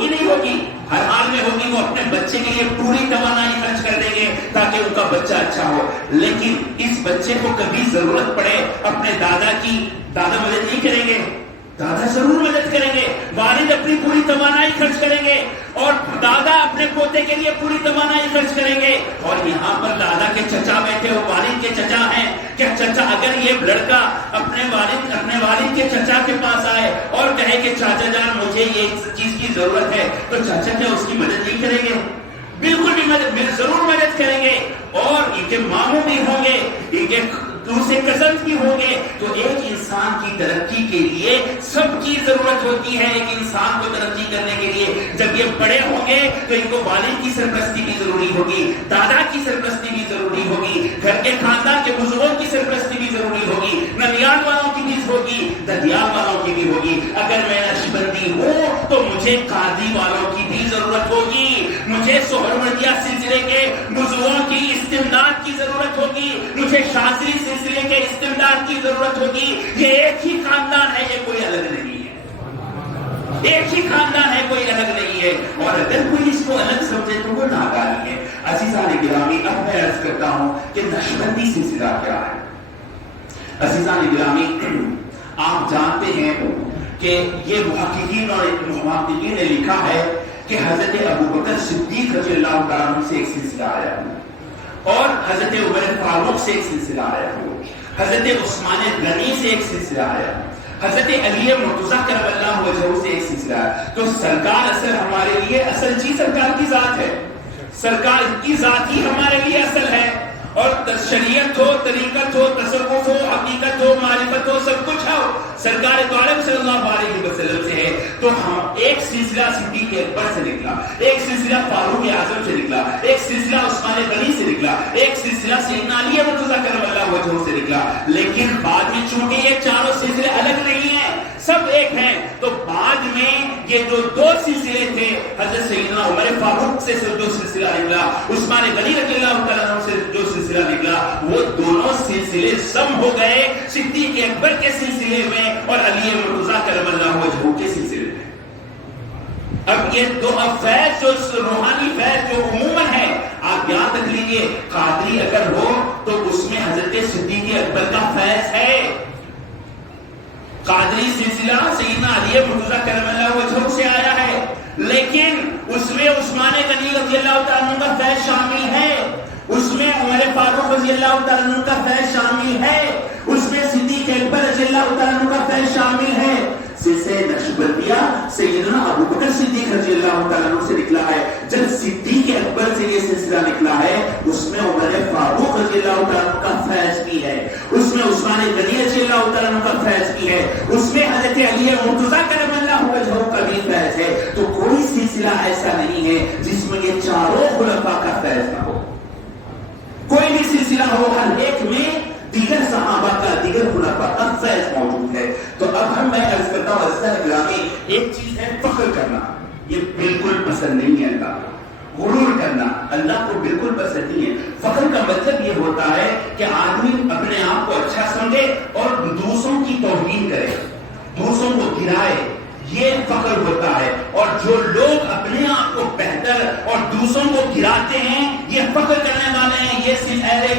نہیں ہوگی, ہر حال میں ہوگی. وہ اپنے بچے کے لیے پوری توانائی خرچ کر دیں گے تاکہ ان کا بچہ اچھا ہو. لیکن اس بچے کو کبھی ضرورت پڑے اپنے دادا کی, دادا مدد نہیں کریں گے, دادا ضرور مدد کریں گے. والد اپنی پوری توانائی خرچ کریں گے اور دادا اپنے پوتے کے لیے پوری توانائی خرچ کریں گے. اور یہاں پر دادا کے چچا بیٹھے ہو, والد کے چچا ہیں. کہ چچا اگر یہ لڑکا اپنے والد کے چچا کے پاس آئے اور کہے کہ چاچا جان مجھے یہ چیز کی ضرورت ہے, تو چاچا کیا اس کی مدد نہیں کریں گے؟ بالکل بھی مدد, ضرور مدد کریں گے. اور ان کے ماموں بھی ہوں گے, ان کے دوسرے کزن بھی ہوں گے. تو ایک انسان کی ترقی کے لیے سب کی ضرورت ہوتی ہے. ایک انسان کو ترقی کرنے کے لیے جب یہ بڑے ہوں گے تو ان کو والد کی سرپرستی بھی ضروری ہوگی, دادا کی سرپرستی بھی ضروری ہوگی, گھر کے خاندان کے بزرگوں کی سرپرستی بھی ضروری ہوگی, ننیال والوں کی بھی ہوگی, ددیال والوں کی بھی ہوگی. اگر میں نقشبندی ہوں تو مجھے قاضی والوں کی بھی ضرورت ہوگی, مجھے سہروردیہ سلسلے کے بزرگوں کی استمداد کی ضرورت ہوگی, مجھے شاذلی سلسلے کے استمداد کی ضرورت ہوگی. یہ ایک ہی خاندان ہے, یہ کوئی الگ نہیں ہے, ایک ہی خاندان ہے, کوئی الگ نہیں ہے. اور اگر کوئی اس کو الگ سمجھے تو وہ نادانی ہے. عزیزان گرامی, اب میں عرض کرتا ہوں کہ نقشبندی سلسلہ کیا ہے. عزیزان گرامی, آپ جانتے ہیں کہ یہ محققین نے لکھا ہے کہ حضرت ابوبکر صدیق رضی اللہ تعالیٰ عنہ سے ایک سلسلہ آیا اور حضرت عمر فاروق سے ایک سلسلہ آیا, حضرت عثمان غنی سے ایک سلسلہ آیا, حضرت علی مرتضیٰ کرم اللہ وجہہ سے ایک سلسلہ آیا. تو سرکار اصل ہمارے لیے اصل چیز سرکار کی ذات ہے, سرکار کی ذات ہی ہمارے لیے اصل ہے. اور شریعت ہو, طریقت ہو, تصوف ہو, حقیقت ہو, معرفت ہو, سب کچھ ہو سرکار تو عالم صلی اللہ علیہ وسلم سے ہے. تو ہم ایک سلسلہ صدیق اکبر سے نکلا, ایک سلسلہ فاروق اعظم سے نکلا, ایک سلسلہ عثمان غنی سے نکلا, ایک سلسلہ سیدنا علی مرتضیٰ کرم اللہ وجہہ سے نکلا. لیکن بعد میں چونکہ یہ چاروں سلسلے الگ نہیں ہیں, سب ایک ہیں, تو بعد میں یہ جو دو سلسلے تھے, حضرت سیدنا عمر فاروق سے جو سلسلہ نکلا, عثمان غنی رضی اللہ تعالیٰ عنہ سے جو سلسلہ نکلا, وہ دونوں سلسلے سم ہو گئے صدیق اکبر کے سلسلے میں اور علی مرتضیٰ کرم اللہ وجہہ کے سلسلے میں. اب یہ دو فیض جو روحانی فیض جو عموماً ہے, آپ یاد رکھ لیجیے, قادری اگر ہو تو اس میں حضرت صدیق اکبر کا فیض ہے. قادری سلسلہ سیدنا علی مرتضیٰ کرم اللہ وجہہ سے آیا ہے, لیکن اس میں عثمان غنی رضی اللہ تعالیٰ عنہ کا فیض شامل ہے, اس میں عمر فاروق رضی اللہ تعالیٰ عنہ کا فیض شامل ہے, اس میں صدیق اکبر رضی اللہ تعالیٰ عنہ کا فیض شامل ہے. سلسلہ نقشبندیہ سیدنا ابوبکر صدیق رضی اللہ تعالیٰ عنہ سے نکلا ہے. جب صدیق اکبر سے یہ سلسلہ نکلا ہے, اس میں عمر فاروق رضی اللہ تعالیٰ عنہ کا فیض بھی ہے, اس میں عثمان غنی رضی اللہ تعالیٰ عنہ کا فیض بھی ہے, اس میں حضرت علی مرتضیٰ کرم اللہ وجہہ کا بھی فیض ہے. تو کوئی سلسلہ ایسا نہیں ہے جس میں یہ چاروں خلفاء کا فیض نہ ہو. کوئی بھی سلسلہ ہو, ہر ایک میں دیگر صحابہ کا, دیگر خلفاء کا فیض موجود ہے. تو اب میں عرض کرتا ہوں عزیزان گرامی, ایک چیز ہے فخر کرنا, یہ بالکل پسند نہیں ہے اللہ کو. غرور کرنا اللہ کو بالکل پسند نہیں ہے. فخر کا مطلب یہ ہوتا ہے کہ آدمی اپنے آپ کو اچھا سمجھے اور دوسروں کی توہین کرے, دوسروں کو گرائے, یہ فخر ہوتا ہے. اور جو لوگ اپنے آپ کو بہتر اور دوسروں کو گراتے ہیں, یہ فخر کرنے والے ہیں. یہ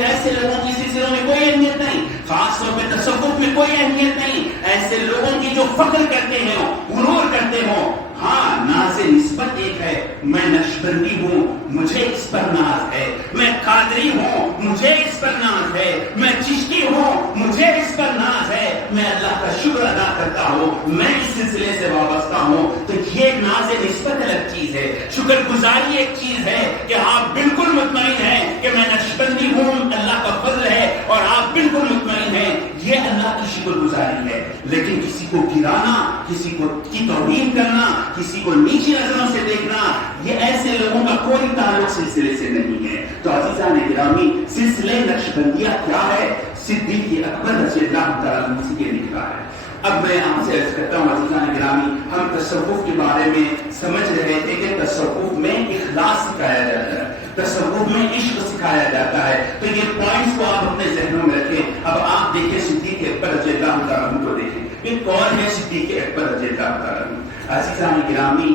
ایسے لوگوں کی سلسلوں میں کوئی اہمیت نہیں, خاص طور پہ تصوف میں کوئی اہمیت نہیں. ایسے لوگوں کی جو فخر کرتے ہیں, غرور کرتے ہوں. ہاں, ناز نسبت ایک ہے, میں نقشبندی ہوں مجھے اس پر ناز ہے, میں قادری ہوں مجھے اس پر ناز ہے, میں چشتی ہوں مجھے اس پر ناز ہے, میں اللہ کا شکر ادا کرتا ہوں, میں اس سلسلے سے وابستہ ہوں. تو یہ ناز نسبت الگ چیز ہے, شکر گزاری ایک چیز ہے کہ آپ بالکل مطمئن ہیں کہ میں نقشبندی ہوں, اللہ کا فضل ہے, اور آپ بالکل مطمئن ہیں, یہ اللہ کی شکر گزاری ہے. لیکن کسی کو گرانا, کسی کو کی توہین کرنا, کسی کو نیچی نظروں سے دیکھنا, یہ ایسے لوگوں کا کوئی تعلق سلسلے سے نہیں ہے. تو عزیزان گرامی, سلسلہ نقشبندیہ کیا ہے؟ صدیق اکبر رضی اللہ تعالیٰ عنہ سے یہ نکلا ہے۔ اب میں آپ سے عرض کرتا ہوں عزیزان گرامی، ہم تصوف کے بارے میں سمجھ رہے تھے کہ تصوف میں اخلاص سکھایا جاتا ہے، تصوف میں عشق سکھایا جاتا ہے، تو یہ پوائنٹس کو آپ اپنے ذہنوں میں رکھیں۔ اب آپ دیکھیں صدیق اکبر رضی اللہ تعالیٰ عنہ کو دیکھیں، یہ کون ہے صدیق اکبر رضی اللہ تعالیٰ عنہ؟ عزیزان گرامی،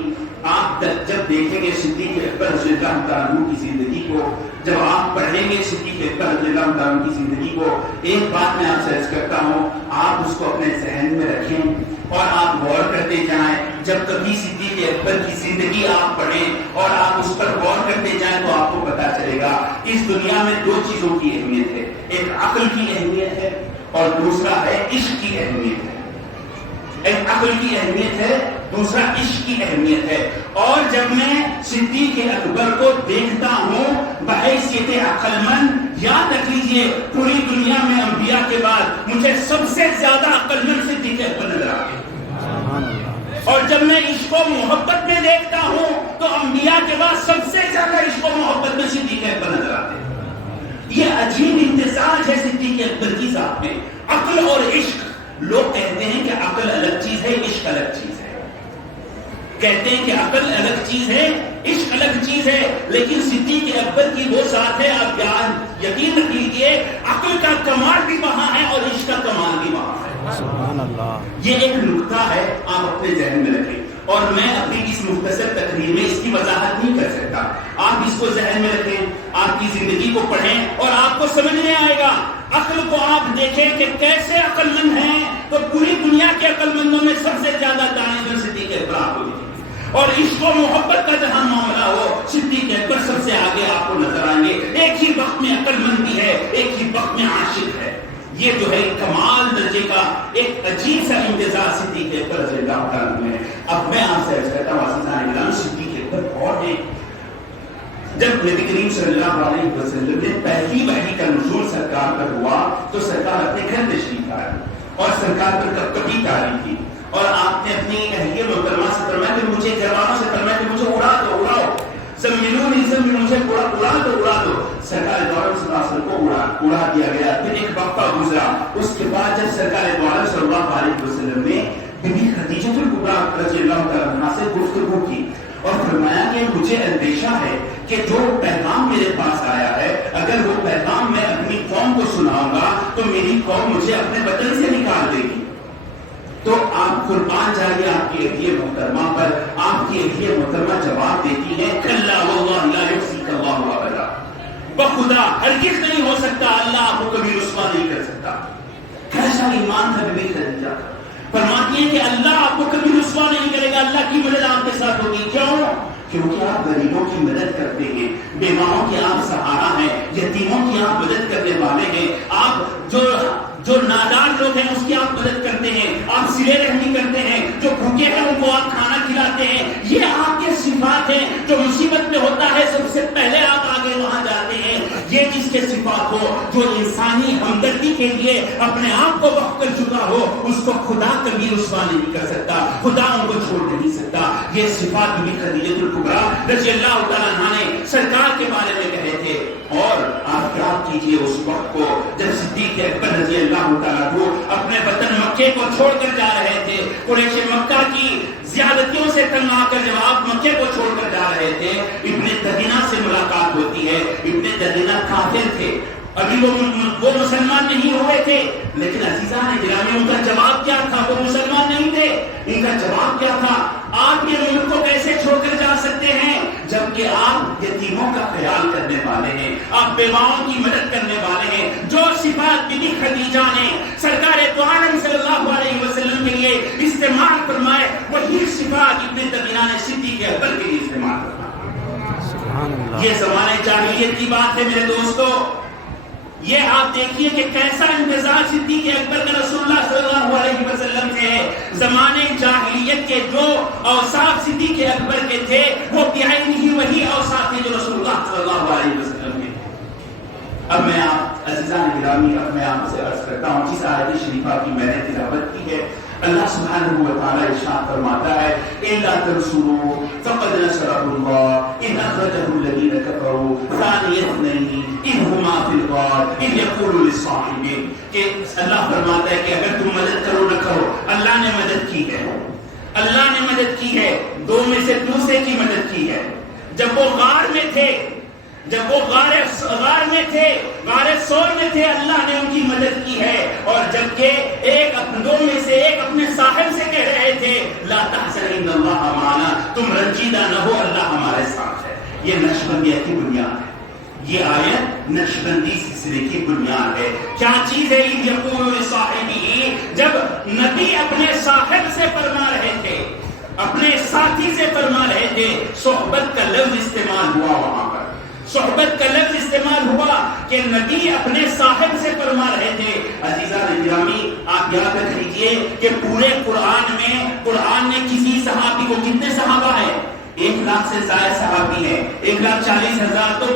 آپ جب دیکھیں گے صدیق اکبر رضی اللہ تعالیٰ عنہ کی زندگی کو، جب آپ پڑھیں گے صدیق اکبر رضی اللہ تعالیٰ عنہ کی زندگی کو، ایک بات میں آپ سے عرض کرتا ہوں، آپ اس کو اپنے ذہن میں رکھیں اور آپ غور کرتے جائیں۔ جب کبھی صدیق اکبر کی زندگی آپ پڑھیں اور آپ اس پر غور کرتے جائیں تو آپ کو پتا چلے گا اس دنیا میں دو چیزوں کی اہمیت ہے، ایک عقل کی اہمیت ہے اور دوسرا ہے عشق کی اہمیت ہے۔ ایک عقل کی اہمیت ہے، دوسرا عشق کی اہمیت ہے۔ اور جب میں صدیق اکبر کو دیکھتا ہوں بحیثیت عقل مند، یاد رکھ لیجیے پوری دنیا میں انبیاء کے بعد مجھے سب سے زیادہ عقل مند صدیق اکبر نظر آتے ہیں۔ اور جب میں عشق و محبت میں دیکھتا ہوں تو انبیاء کے بعد سب سے زیادہ عشق و محبت میں صدیق اکبر نظر آتے ہیں۔ یہ عجیب امتزاج ہے صدیق اکبر کی ذات میں، عقل اور عشق۔ لوگ کہتے ہیں کہ عقل الگ چیز ہے، عشق الگ چیز ہے، کہتے ہیں کہ عقل الگ چیز ہے، عشق الگ چیز ہے، لیکن صدیق اکبر کی وہ ذات ہے، آپ یقین رکھ لیجیے عقل کا کمال بھی وہاں ہے اور عشق کا کمال بھی وہاں ہے۔ سبحان اللہ۔ یہ ایک نقطہ ہے، آپ اپنے ذہن میں رکھیں، اور میں اپنی اس مختصر تقریر میں اس کی وضاحت نہیں کر سکتا۔ آپ اس کو ذہن میں رکھیں، آپ کی زندگی کو پڑھیں اور آپ کو سمجھ میں آئے گا۔ عقل کو آپ دیکھیں کہ کیسے عقل مند ہیں، تو پوری دنیا کے عقل مندوں میں سب سے زیادہ دانشور صدیق اکبر آپ کو دکھیں گے، اور عشق و محبت کا جہاں معاملہ ہو صدیق اکبر سب سے آگے آپ کو نظر آئیں گے۔ ایک ہی وقت میں عقل مند بھی ہے، ایک ہی وقت میں عاشق ہے۔ یہ جو ہے کمال درجے کا ایک عجیب سا امتزاج صدیق اکبر رضی اللہ تعالیٰ عنہ ہے۔ اب میں آپ سے عرض کرتا ہوں عزیزان گرامی، صدیق اکبر کون ہے؟ جب نبی کریم صلی اللہ علیہ وسلم نے پہلی وحی کا نزول سرکار پر ہوا تو سرکار اپنے گھر تشریف لائے اور سرکار پر کبھی تعریف کی، اور آپ نے اپنی اہلیہ محترمہ سے فرمایا کہ مجھے گھر والوں سے فرمایا کہ مجھے اڑا دو، اڑاؤ، زمینوں مجھے اڑا دو۔ سرکار دو عالم صلی اللہ علیہ وسلم کو اڑا دیا گیا۔ پھر ایک وقفہ گزرا، اس کے بعد جب سرکار دو عالم صلی اللہ علیہ وسلم نے بی بی خدیجہ کبریٰ رضی اللہ تعالیٰ عنہا سے گفتگو کی اور فرمایا کہ مجھے اندیشہ ہے کہ جو پیغام میرے پاس آیا ہے، اگر وہ پیغام میں اپنی قوم کو سناؤں گا تو میری قوم مجھے اپنے وطن سے نکال دے گی۔ تو آپ قربان جائیے آپ کی اہلیہ محترمہ پر۔ آپ کی اہلیہ محترمہ جواب دیتی ہے کلا واللہ لا یخزیک اللہ ابدا، بخدا ہرگز نہیں ہو سکتا، اللہ آپ کو کبھی رسوا نہیں کر سکتا۔ کیسا ایمان تھا بی بی خدیجہ کا، فرماتی ہے کہ اللہ آپ کو کبھی رسوا نہیں کرے گا، اللہ کی مدد آپ کے ساتھ ہوگی۔ کیوں؟ کیونکہ آپ غریبوں کی مدد کرتے ہیں، بیواؤں کی آپ سہارا ہیں، یتیموں کی آپ مدد کرنے والے ہیں، آپ جو نادار لوگ ہیں اس کی آپ مدد کرتے ہیں، آپ صلہ رحمی کرتے ہیں، جو بھوکے ہیں ان کو آپ کھانا کھلاتے ہیں۔ یہ آپ کے صفات ہیں، جو مصیبت میں ہوتا ہے سب سے پہلے آپ آگے وہاں جاتے ہیں۔ یہ جس کے صفات ہو، جو انسانی ہمدردی کے لیے اپنے آپ کو وقف کر چکا ہو، اس کو خدا کبھی رسوا نہیں کر سکتا، خدا ان کو چھوڑ نہیں سکتا۔ یہ صفات بی بی خدیجہ کبریٰ رضی اللہ تعالیٰ عنہا نے سرکار کے بارے میں کہے تھے۔ اور آپ یاد کیجئے اس وقت کو جب صدیق اکبر رضی اللہ تعالیٰ عنہ اپنے وطن مکے کو چھوڑ کر جا رہے تھے، قریش مکہ کی زیادتیوں سے تنگ آ کر جب آپ مکے کو چھوڑ کر جا رہے تھے، ابن دغینہ سے ملاقات ہوتی ہے۔ ابن دغینہ کافر تھے، ابھی وہ مسلمان نہیں ہوئے تھے، لیکن عزیزان گرامی ان کا جواب کیا تھا؟ وہ مسلمان نہیں تھے، ان کا جواب کیا تھا؟ آپ یہ ملک کو کیسے چھوڑ کر جا سکتے ہیں جبکہ آپ یتیموں کا خیال کرنے والے ہیں، آپ بیواؤں کی مدد کرنے والے ہیں۔ جو صفات بی بی خدیجہ نے سرکار دو عالم صلی اللہ علیہ وسلم کے لیے استعمال فرمائے، وہی صفات ابن دغینہ نے صدیق اکبر کے لیے استعمال فرمائے۔ یہ زمانے جاہلیت کی بات ہے میرے دوستو۔ یہ آپ دیکھیے کہ کیسا امتزاج صدیق اکبر کا رسول اللہ صلی اللہ علیہ وسلم سے ہے۔ زمانے جاہلیت کے جو اوصاف صدیق اکبر کے تھے وہ بعین ہی وہی اوصاف ہیں جو رسول اللہ صلی اللہ علیہ وسلم کے تھے۔ اب میں آپ عزیزان گرامی، اب میں آپ سے عرض کرتا ہوں جس آیت شریفہ کی میں نے تلاوت کی ہے، اللہ سبحانہ و تعالی ارشاد فرماتا ہے الا تنصروا فقد نصره الله اذ اخرجه الذين كفروا ثاني اثنين اذ هما في الغار اذ يقول لصاحبه کہ اللہ فرماتا ہے کہ اگر تم مدد کرو نہ کرو، اللہ نے مدد کی ہے، اللہ نے مدد کی ہے، دو میں سے دوسرے کی مدد کی ہے۔ جب وہ غار میں تھے، جب وہ غار میں تھے، غار سور میں تھے، اللہ نے ان کی مدد کی ہے، اور جبکہ ایک دو میں سے ایک اپنے صاحب سے کہہ رہے تھے لا تحزن ان اللہ معنا، تم رنجیدہ نہ ہو، اللہ ہمارے ساتھ ہے۔ یہ نقشبندیہ کی بنیاد ہے، یہ آیت نقشبندی سلسلے کی بنیاد ہے۔ کیا چیز ہے؟ یقول لصاحبہ، جب نبی اپنے صاحب سے فرما رہے تھے، اپنے ساتھی سے فرما رہے تھے، صحبت کا لفظ استعمال ہوا وہاں پر، صحبت کا لفظ استعمال ہوا کہ نبی اپنے صاحب سے فرما رہے تھے۔ عزیزان گرامی، آپ یاد رکھ لیجئے کہ پورے قرآن نے کسی صحابی کو، کتنے صحابہ ہیں؟ 1 لاکھ سے زائد صحابی ہیں، 1,40,000 تو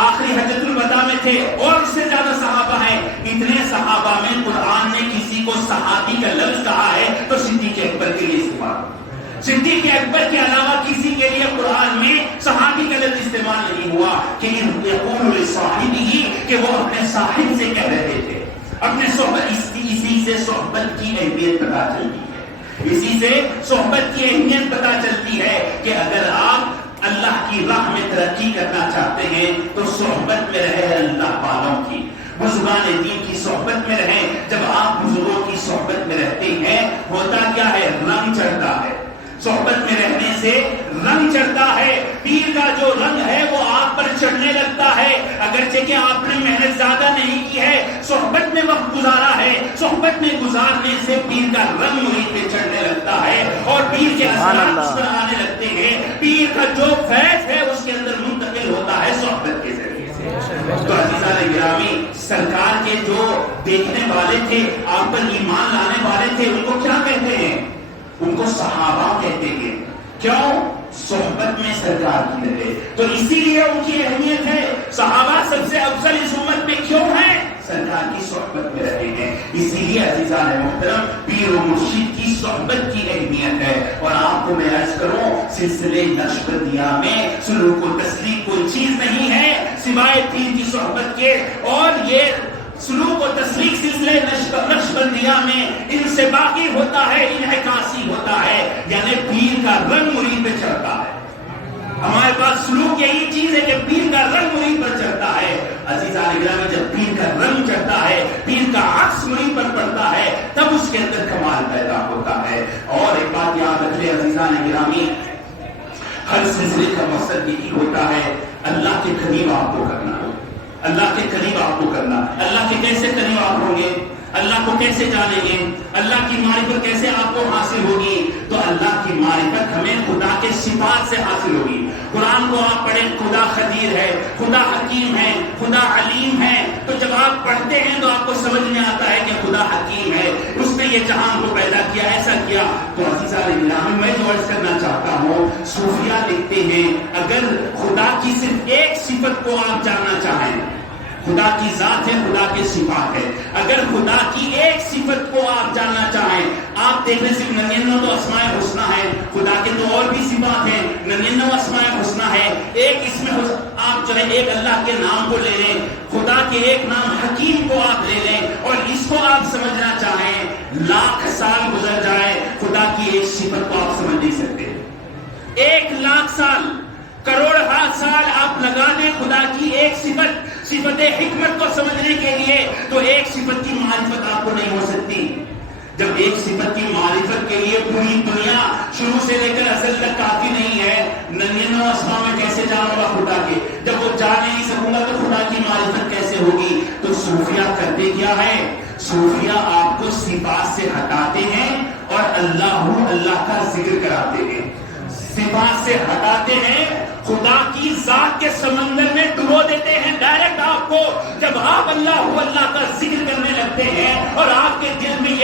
آخری حجۃ الوداع میں تھے، اور اس سے زیادہ صحابہ ہیں۔ اتنے صحابہ میں قرآن نے کسی کو صحابی کا لفظ کہا ہے تو صدیق اکبر کے لیے استعمال، صدیق اکبر کے علاوہ کسی کے لیے قرآن میں صحابی کا لفظ استعمال نہیں ہوا، کہ یقول لصاحبہ، کہ وہ اپنے صاحب سے کہہ رہے تھے، اپنے صحبت، اسی سے صحبت کی اہمیت پتہ چلتی ہے، اسی سے صحبت کی اہمیت پتہ چلتی ہے کہ اگر آپ اللہ کی راہ میں ترقی کرنا چاہتے ہیں تو صحبت میں رہے اللہ والوں کی، بزرگان دین کی صحبت میں رہیں۔ جب آپ بزرگوں کی صحبت میں رہتے ہیں، ہوتا کیا ہے؟ رنگ چڑھتا ہے، صحبت میں رہنے سے رنگ چڑھتا ہے، پیر کا جو رنگ ہے وہ آپ پر چڑھنے لگتا ہے، اگرچہ کہ آپ نے محنت زیادہ نہیں کی ہے، صحبت میں وقت گزارا ہے، صحبت میں گزارنے سے پیر کا رنگ مرید پہ چڑھنے لگتا ہے، اور پیر کے اثرات اس پر آنے لگتے ہیں، پیر کا جو فیض ہے اس کے اندر منتقل ہوتا ہے صحبت کے ذریعے سے۔ تو عزیزان گرامی، سرکار کے جو دیکھنے والے تھے، آپ پر ایمان لانے والے تھے، ان کو کیا کہتے ہیں؟ ان کو صحابہ کہتے ہیں۔ کیوں؟ صحبت میں سرکار کی رہے، تو اسی لیے ان کی اہمیت ہے۔ صحابہ سب سے افضل اس امت میں کیوں ہیں؟ سرکار کی صحبت میں رہے ہیں، اسی لیے عزیزان محترم پیر و مرشد کی صحبت کی اہمیت ہے۔ اور آپ کو میں عرض کروں، سلسلے نقشبندیہ میں سلوک و تسلیق کوئی چیز نہیں ہے سوائے پیر کی صحبت کے، اور یہ سلوک و تسلیق سلسلے نقشبندیہ میں ان سے باقی ہوتا ہے، انعکاسی ہوتا ہے، یعنی پیر کا رنگ مرید پہ چڑھتا ہے۔ ہمارے پاس سلوک یہی چیز ہے کہ پیر کا رنگ مرید پر چڑھتا ہے۔ عزیزان گرامی، جب پیر کا رنگ چڑھتا ہے، پیر کا عکس مرید پر پڑتا ہے، تب اس کے اندر کمال پیدا ہوتا ہے۔ اور ایک بات یاد رکھیں عزیزان گرامی، ہر سلسلے کا مقصد یہی ہوتا ہے اللہ کے قریب آپ کو کرنا، اللہ کے قریب آپ کو کرنا۔ اللہ کے کیسے قریب آپ ہوں گے؟ اللہ کو کیسے جانیں گے؟ اللہ کی معرفت کیسے آپ کو حاصل ہوگی؟ تو اللہ کی معرفت ہمیں خدا کے صفات سے حاصل ہوگی۔ قرآن کو آپ پڑھیں، خدا خبیر ہے، خدا حکیم ہے، خدا علیم ہے، تو جب آپ پڑھتے ہیں تو آپ کو سمجھ میں آتا ہے کہ خدا حکیم ہے، اس نے یہ جہان کو پیدا کیا، ایسا کیا۔ تو عزیزان گرامی، میں جو عرض کرنا چاہتا ہوں، صوفیہ لکھتے ہیں اگر خدا کی صرف ایک صفت کو آپ جاننا چاہیں، خدا کی ذات ہے، خدا کے صفات ہے، اگر خدا کی ایک صفت کو آپ جاننا چاہیں، آپ دیکھیں صرف 99 تو اسماء الحسنی ہے، خدا کے تو اور بھی صفات ہیں، 99 اسماء الحسنی ہے، ایک اس میں آپ جو ہے ایک اللہ کے نام کو لے لیں، خدا کے ایک نام حکیم کو آپ لے لیں، اور اس کو آپ سمجھنا چاہیں، 1,00,000 سال گزر جائے، خدا کی ایک صفت کو آپ سمجھ نہیں سکتے۔ 1,00,000 سال، کروڑ سال آپ لگا دیں خدا کی ایک صفت حکمت کو سمجھنے کے لیے، تو ایک صفت کی معرفت آپ کو نہیں ہو سکتی۔ جب ایک صفت کی معرفت کے لیے پوری دنیا شروع سے لے کر ازل تک کافی نہیں ہے، 99 اسماء میں کیسے جانوں گا خدا کے؟ جب وہ جان نہیں سکوں گا تو خدا کی معرفت کیسے ہوگی؟ تو صوفیہ کرتے کیا ہے؟ صوفیہ آپ کو صفات سے ہٹاتے ہیں اور اللہ کا ذکر کراتے ہیں، صفات سے ہٹاتے ہیں، خدا کی ذات کے سمندر میں ڈبو دیتے ہیں ڈائریکٹ آپ کو۔ جب آپ اللہ کا ذکر کرنے لگتے ہیں اور آپ کے دل میں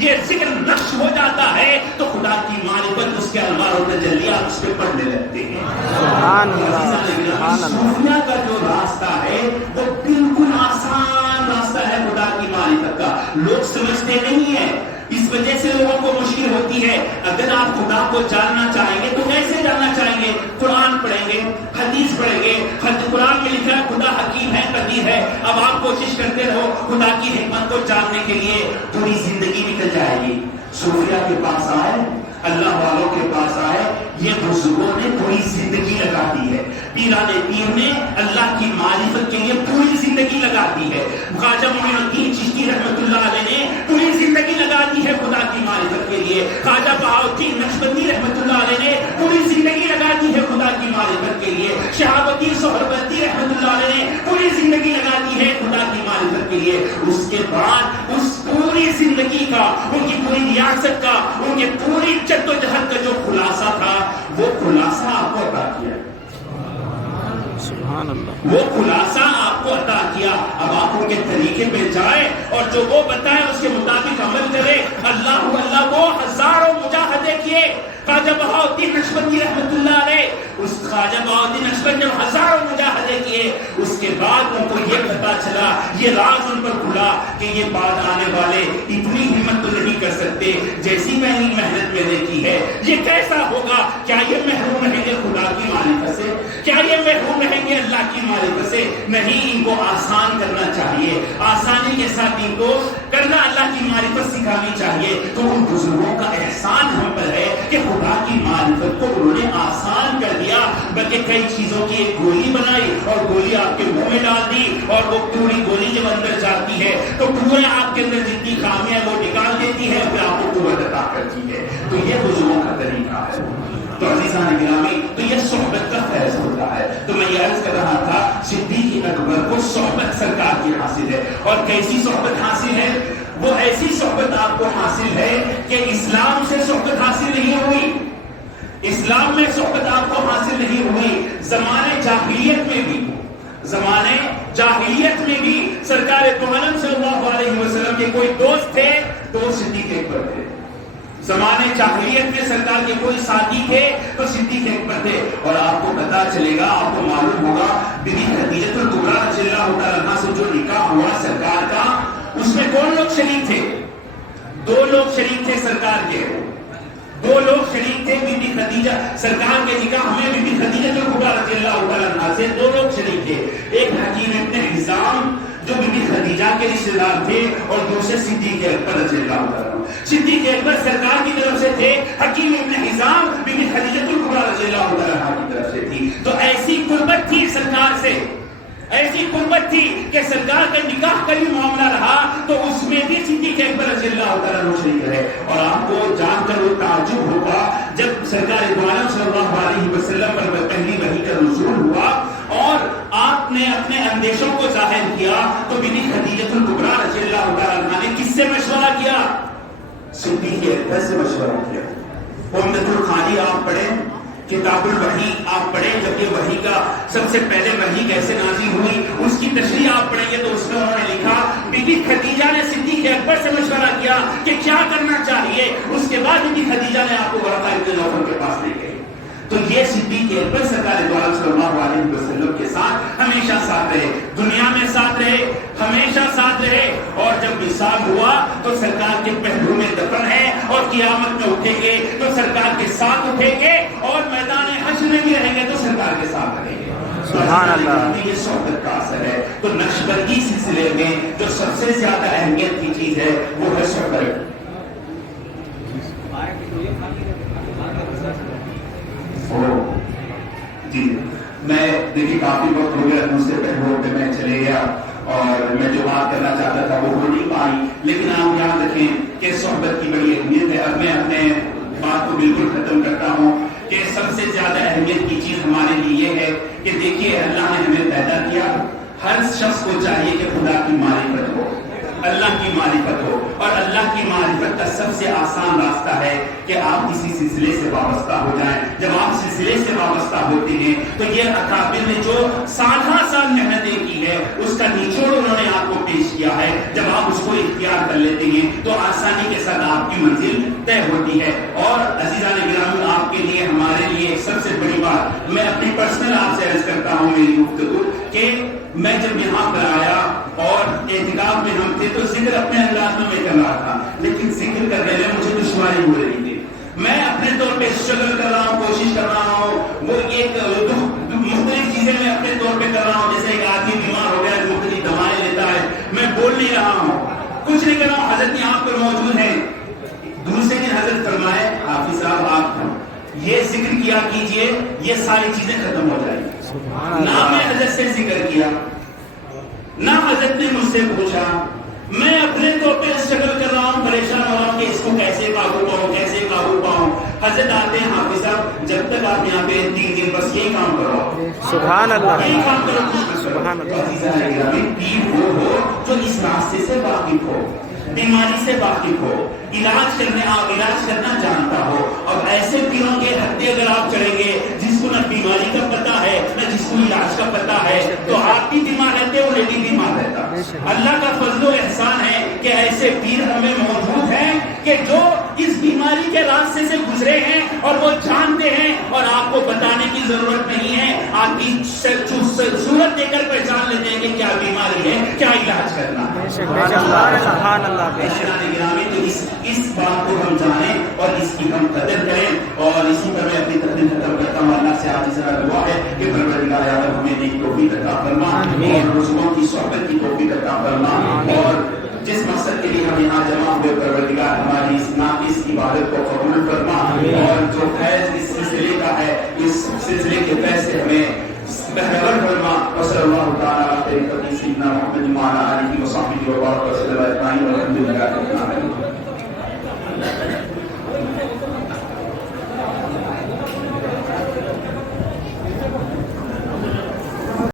یہ ذکر نقش ہو جاتا ہے، تو خدا کی معرفت، اس کے انوار و تجلیات اس پہ پڑھنے لگتے ہیں۔ سبحان اللہ۔ صوفیہ کا جو راستہ ہے وہ بالکل آسان راستہ ہے خدا کی معرفت کا۔ لوگ سمجھتے نہیں ہیں، اس وجہ سے لوگوں کو مشکل ہوتی ہے۔ اگر آپ خدا کو جاننا چاہیں گے تو کیسے جاننا چاہیں گے؟ قرآن پڑھیں گے، حدیث پڑھیں گے۔ قرآن میں لکھا ہے خدا حکیم ہے، قدیر ہے۔ اب آپ کوشش کرتے رہو خدا کی حکمت کو جاننے کے لیے، پوری زندگی نکل جائے گی۔ صوفیاء کے پاس آئے، اللہ والوں کے پاس آئے، یہ بزرگوں نے پوری زندگی لگا دی ہے۔ پیران پیر نے اللہ کی معرفت کے لیے پوری زندگی لگا دی ہے۔ خواجہ معین الدین چشتی رحمۃ اللہ علیہ نے پوری زندگی لگا دی ہے خدا کی معرفت کے لیے۔ خواجہ بہاؤالدین نقشبندی رحمۃ اللہ علیہ نے پوری زندگی لگا دی ہے خدا کی معرفت کے لیے۔ شہاب الدین سہروردی رحمۃ اللہ علیہ نے پوری زندگی لگا دی ہے خدا کی معرفت کے لیے۔ اس کے بعد اس پوری زندگی کا، ان کی پوری ریاست کا، ان کے پوری جدوجہد کا جو خلاصہ تھا، وہ خلاصہ آپ کو عطا کیا، سبحان اللہ، وہ خلاصہ آپ کو عطا کیا۔ اب آپ ان کے طریقے پہ جائیں اور جو وہ بتائیں اس کے مطابق عمل کریں۔ اللہ اللہ وہ ہزاروں مجاہدے کیے خواجہ بہاؤالدین نقشبندی رحمۃ اللہ علیہ۔ اس خواجہ بہاؤالدین نقشبند جب ہزاروں مجاہدے کیے، اس کے بعد ان کو یہ پتا چلا، یہ راز ان پر کھلا کہ یہ بعد آنے والے اتنی ہمت تو نہیں کر سکتے جیسی میں نے محنت میں نے کی ہے۔ یہ کیسا ہوگا؟ کیا یہ محروم رہیں گے خدا کی معرفت سے؟ کیا یہ محروم رہیں گے اللہ کی معرفت سے؟ نہیں، ان کو آسان کرنا چاہیے، آسانی کے ساتھ ان کو کرنا، اللہ کی معرفت سکھانی چاہیے۔ تو ان بزرگوں کا احسان ہم پر ہے کہ خدا کی معرفت کو انہوں نے آسان کر دیا، بلکہ کئی چیزوں کی ایک گولی بنائی اور گولی آپ کے منہ میں ڈال دی، اور وہ پوری گولی جب اندر جاتی ہے تو پورے آپ کے اندر جتنی خامیاں وہ نکال دیتی ہے، پھر آپ کو قوت عطا کرتی ہے۔ تو یہ بزرگوں کا طریقہ ہے۔ تو عزیزان گرامی، تو یہ صحبت کا فیض ہوتا ہے۔ تو میں یہ عرض کر رہا تھا، صدیق اکبر کو صحبت سرکار کی حاصل ہے، اور کیسی صحبت حاصل ہے؟ وہ ایسی صحبت آپ کو حاصل ہے کہ اسلام سے صحبت حاصل نہیں ہوئی، اسلام میں صحبت آپ کو حاصل نہیں ہوئی، زمانے جاہلیت میں بھی، زمانے جاہلیت میں بھی سرکار دو عالم صلی اللہ علیہ وسلم کے کوئی دوست تھے تو صدیق اکبر تھے۔ زمانے جاہلیت میں سرکار کے کوئی ساتھی تھے تو صدیق اکبر تھے۔ اور آپ کو پتا چلے گا، آپ کو معلوم ہوگا، بی بی خدیجہ الکبریٰ رضی اللہ تعالیٰ عنہا سے جو نکاح ہوا سرکار کا، اس میں کون لوگ شریک تھے؟ دو لوگ شریک تھے سرکار کے، دو لوگ شریک تھے بی بی خدیجہ، سرکار کے نکاح میں بی بی خدیجہ الکبریٰ رضی اللہ تعالیٰ عنہا سے دو لوگ شریک تھے۔ ایک حکیم ابن حزام جو بی بی خدیجہ کے رشتے دار تھے، اور دوسرے صدیق اکبر رضی اللہ تعالیٰ عنہ۔ صدیق اکبر سرکار کی طرف سے تھے، حکیم ابن حزام بی بی خدیجہ الکبریٰ رضی اللہ تعالیٰ عنہ کی طرف سے تھی۔ تو ایسی قربت تھی سرکار سے، ایسی قربت تھی کہ سرکار کا نکاح کا بھی معاملہ رہا تو اس میں بھی صدیق اکبر رضی اللہ تعالیٰ عنہ شریک رہے۔ اور آپ کو جان کر وہ تعجب ہوگا، جب سرکار دو عالم صلی اللہ علیہ وسلم پر پہلی وحی کا نزول ہوا اور آپ نے اپنے اندیشوں کو ظاہر کیا، تو بی بی خدیجہ الکبریٰ رضی اللہ تعالیٰ عنہ نے کس سے مشورہ کیا؟ صدیق اکبر سے مشورہ کیا۔ عمدۃ القاری آپ پڑھیں، کتاب الوحی آپ پڑھیں، جب یہ وحی کا سب سے پہلے وحی کیسے نازل ہوئی اس کی تشریح آپ پڑھیں گے تو اس میں انہوں نے لکھا، بی بی خدیجہ نے صدیق اکبر سے مشورہ کیا کہ کیا کرنا چاہیے، اس کے بعد بی بی خدیجہ نے آپ کو ورقہ ابن نوفل کے پاس لے گئی۔ تو یہ صدیق اکبر سرکار دو عالم صلی اللہ علیہ وسلم کے ساتھ ہمیشہ ساتھ رہے، دنیا میں ساتھ رہے، ہمیشہ ساتھ رہے، اور جب وصال ہوا تو سرکار کے پہلو میں دفن ہے، اور قیامت میں اٹھیں گے تو سرکار کے ساتھ اٹھیں گے، اور میدان حشر میں بھی رہیں گے تو سرکار کے ساتھ رہیں گے۔ سبحان اللہ، یہ صحبت کا اثر ہے۔ تو نقشبندی سلسلے میں جو سب سے زیادہ اہمیت کی چیز ہے وہ ہے صحبت۔ جی میں دیکھیے کافی وقت ہو گیا، دوسرے پہلوؤں پہ میں چلے گیا اور میں جو بات کرنا چاہتا تھا وہ ہو نہیں پائی، لیکن آپ یاد رکھیں کہ صحبت کی بڑی اہمیت ہے۔ اب میں اپنے بات کو بالکل ختم کرتا ہوں کہ سب سے زیادہ اہمیت کی چیز ہمارے لیے یہ ہے کہ دیکھیے اللہ نے ہمیں پیدا کیا، ہر شخص کو چاہیے کہ خدا کی معرفت ہو، اللہ کی معرفت ہو، اور اللہ کی معرفت کا سب سے آسان راستہ ہے کہ آپ کسی سلسلے سے وابستہ ہو جائیں۔ جب آپ سلسلے سے وابستہ ہوتے ہیں تو یہ اکابر نے جو سالہ سال محنتیں کی ہے اس کا نچوڑ انہوں نے آپ کو پیش کیا ہے، جب آپ اس کو اختیار کر لیتے ہیں تو آسانی کے ساتھ آپ کی منزل طے ہوتی ہے۔ اور عزیزان گرامی، آپ کے لیے ہمارے لیے سب سے بڑی بات، میں اپنی پرسنل آپ سے عرض کرتا ہوں میری گفتگو، کہ میں جب یہاں پر آیا اور اعتکاف میں ہم تھے تو ذکر اپنے انداز میں کر رہا تھا، لیکن ذکر کرنے میں مجھے دشواری ہو رہی تھی. میں اپنے طور پہ اسٹرگل کر رہا ہوں، کوشش کر رہا ہوں، وہ ایک مختلف چیزیں میں اپنے طور پہ کر رہا ہوں. جیسے ایک آدمی بیمار ہو گیا مختلف دوائیں لیتا ہے، میں بول نہیں رہا ہوں، کچھ نہیں کر رہا ہوں. حضرت یہاں پر موجود ہیں. دوسرے دن حضرت فرمائے حافظ صاحب آپ یہ ذکر کیا کیجئے، یہ ساری چیزیں ختم ہو جائیں گی. نہ میں حضرت سے ذکر کیا، نہ حضرت نے مجھ سے پوچھا. میں اپنے طور پہ اسٹرگل کر رہا ہوں، پریشان ہو رہا ہوں کہ اس کو کیسے قابو پاؤں، کیسے قابو پاؤں. حضرت آتے ہیں حافظ صاحب جب تک آپ یہاں پہ 3 دن بس یہی کام کرو، سبحان اللہ، یہی کام کرو. سبحان اللہ. پیر وہ ہو جو اس راستے سے واقف ہو، بیماری سے واقف ہو، علاج کرنا جانتا ہو. اور ایسے پیروں کے ہتھے اگر آپ چڑھیں گے جس کو نہ بیماری کا پتہ ہے نہ جس کو علاج کا پتہ ہے، تو آپ بھی بیمار رہتے وہ لیڈی بیمار رہتا. اللہ کا فضل و احسان ہے کہ ایسے پیر ہمیں موجود ہیں کہ جو اس بیماری کے راستے سے گزرے ہیں اور وہ جانتے ہیں، اور آپ کو بتانے کی ضرورت نہیں ہے. آپ کی صورت دے کر پہچان لیتے ہیں کہ کیا بیماری ہے، کیا علاج کرنا ہے. سبحان اللہ. تو اس بات کو ہم جانیں اور اس کی ہم قدر کریں. اور اسی پر میں اپنی تقریر ختم کرتا ہوں. اللہ سے آج ذرا دعا ہے کہ پروردگار عالم ہمیں نیک توفیق عطا فرما اور رسولوں کی صحبت کی توفیق عطا فرما. اور جس مقصد کے لیے ہم یہاں جمع ہوئے پروردگار ہماری اس ناقص عبادت کو قبول فرما. اور جو فیض اس سلسلے کا ہے، اس سلسلے کے فیض سے ہمیں بہتر فرما. وصلی اللہ تعالی علی سیدنا محمد وعلی آلہ وصحبہ وبارک وسلم اجمعین.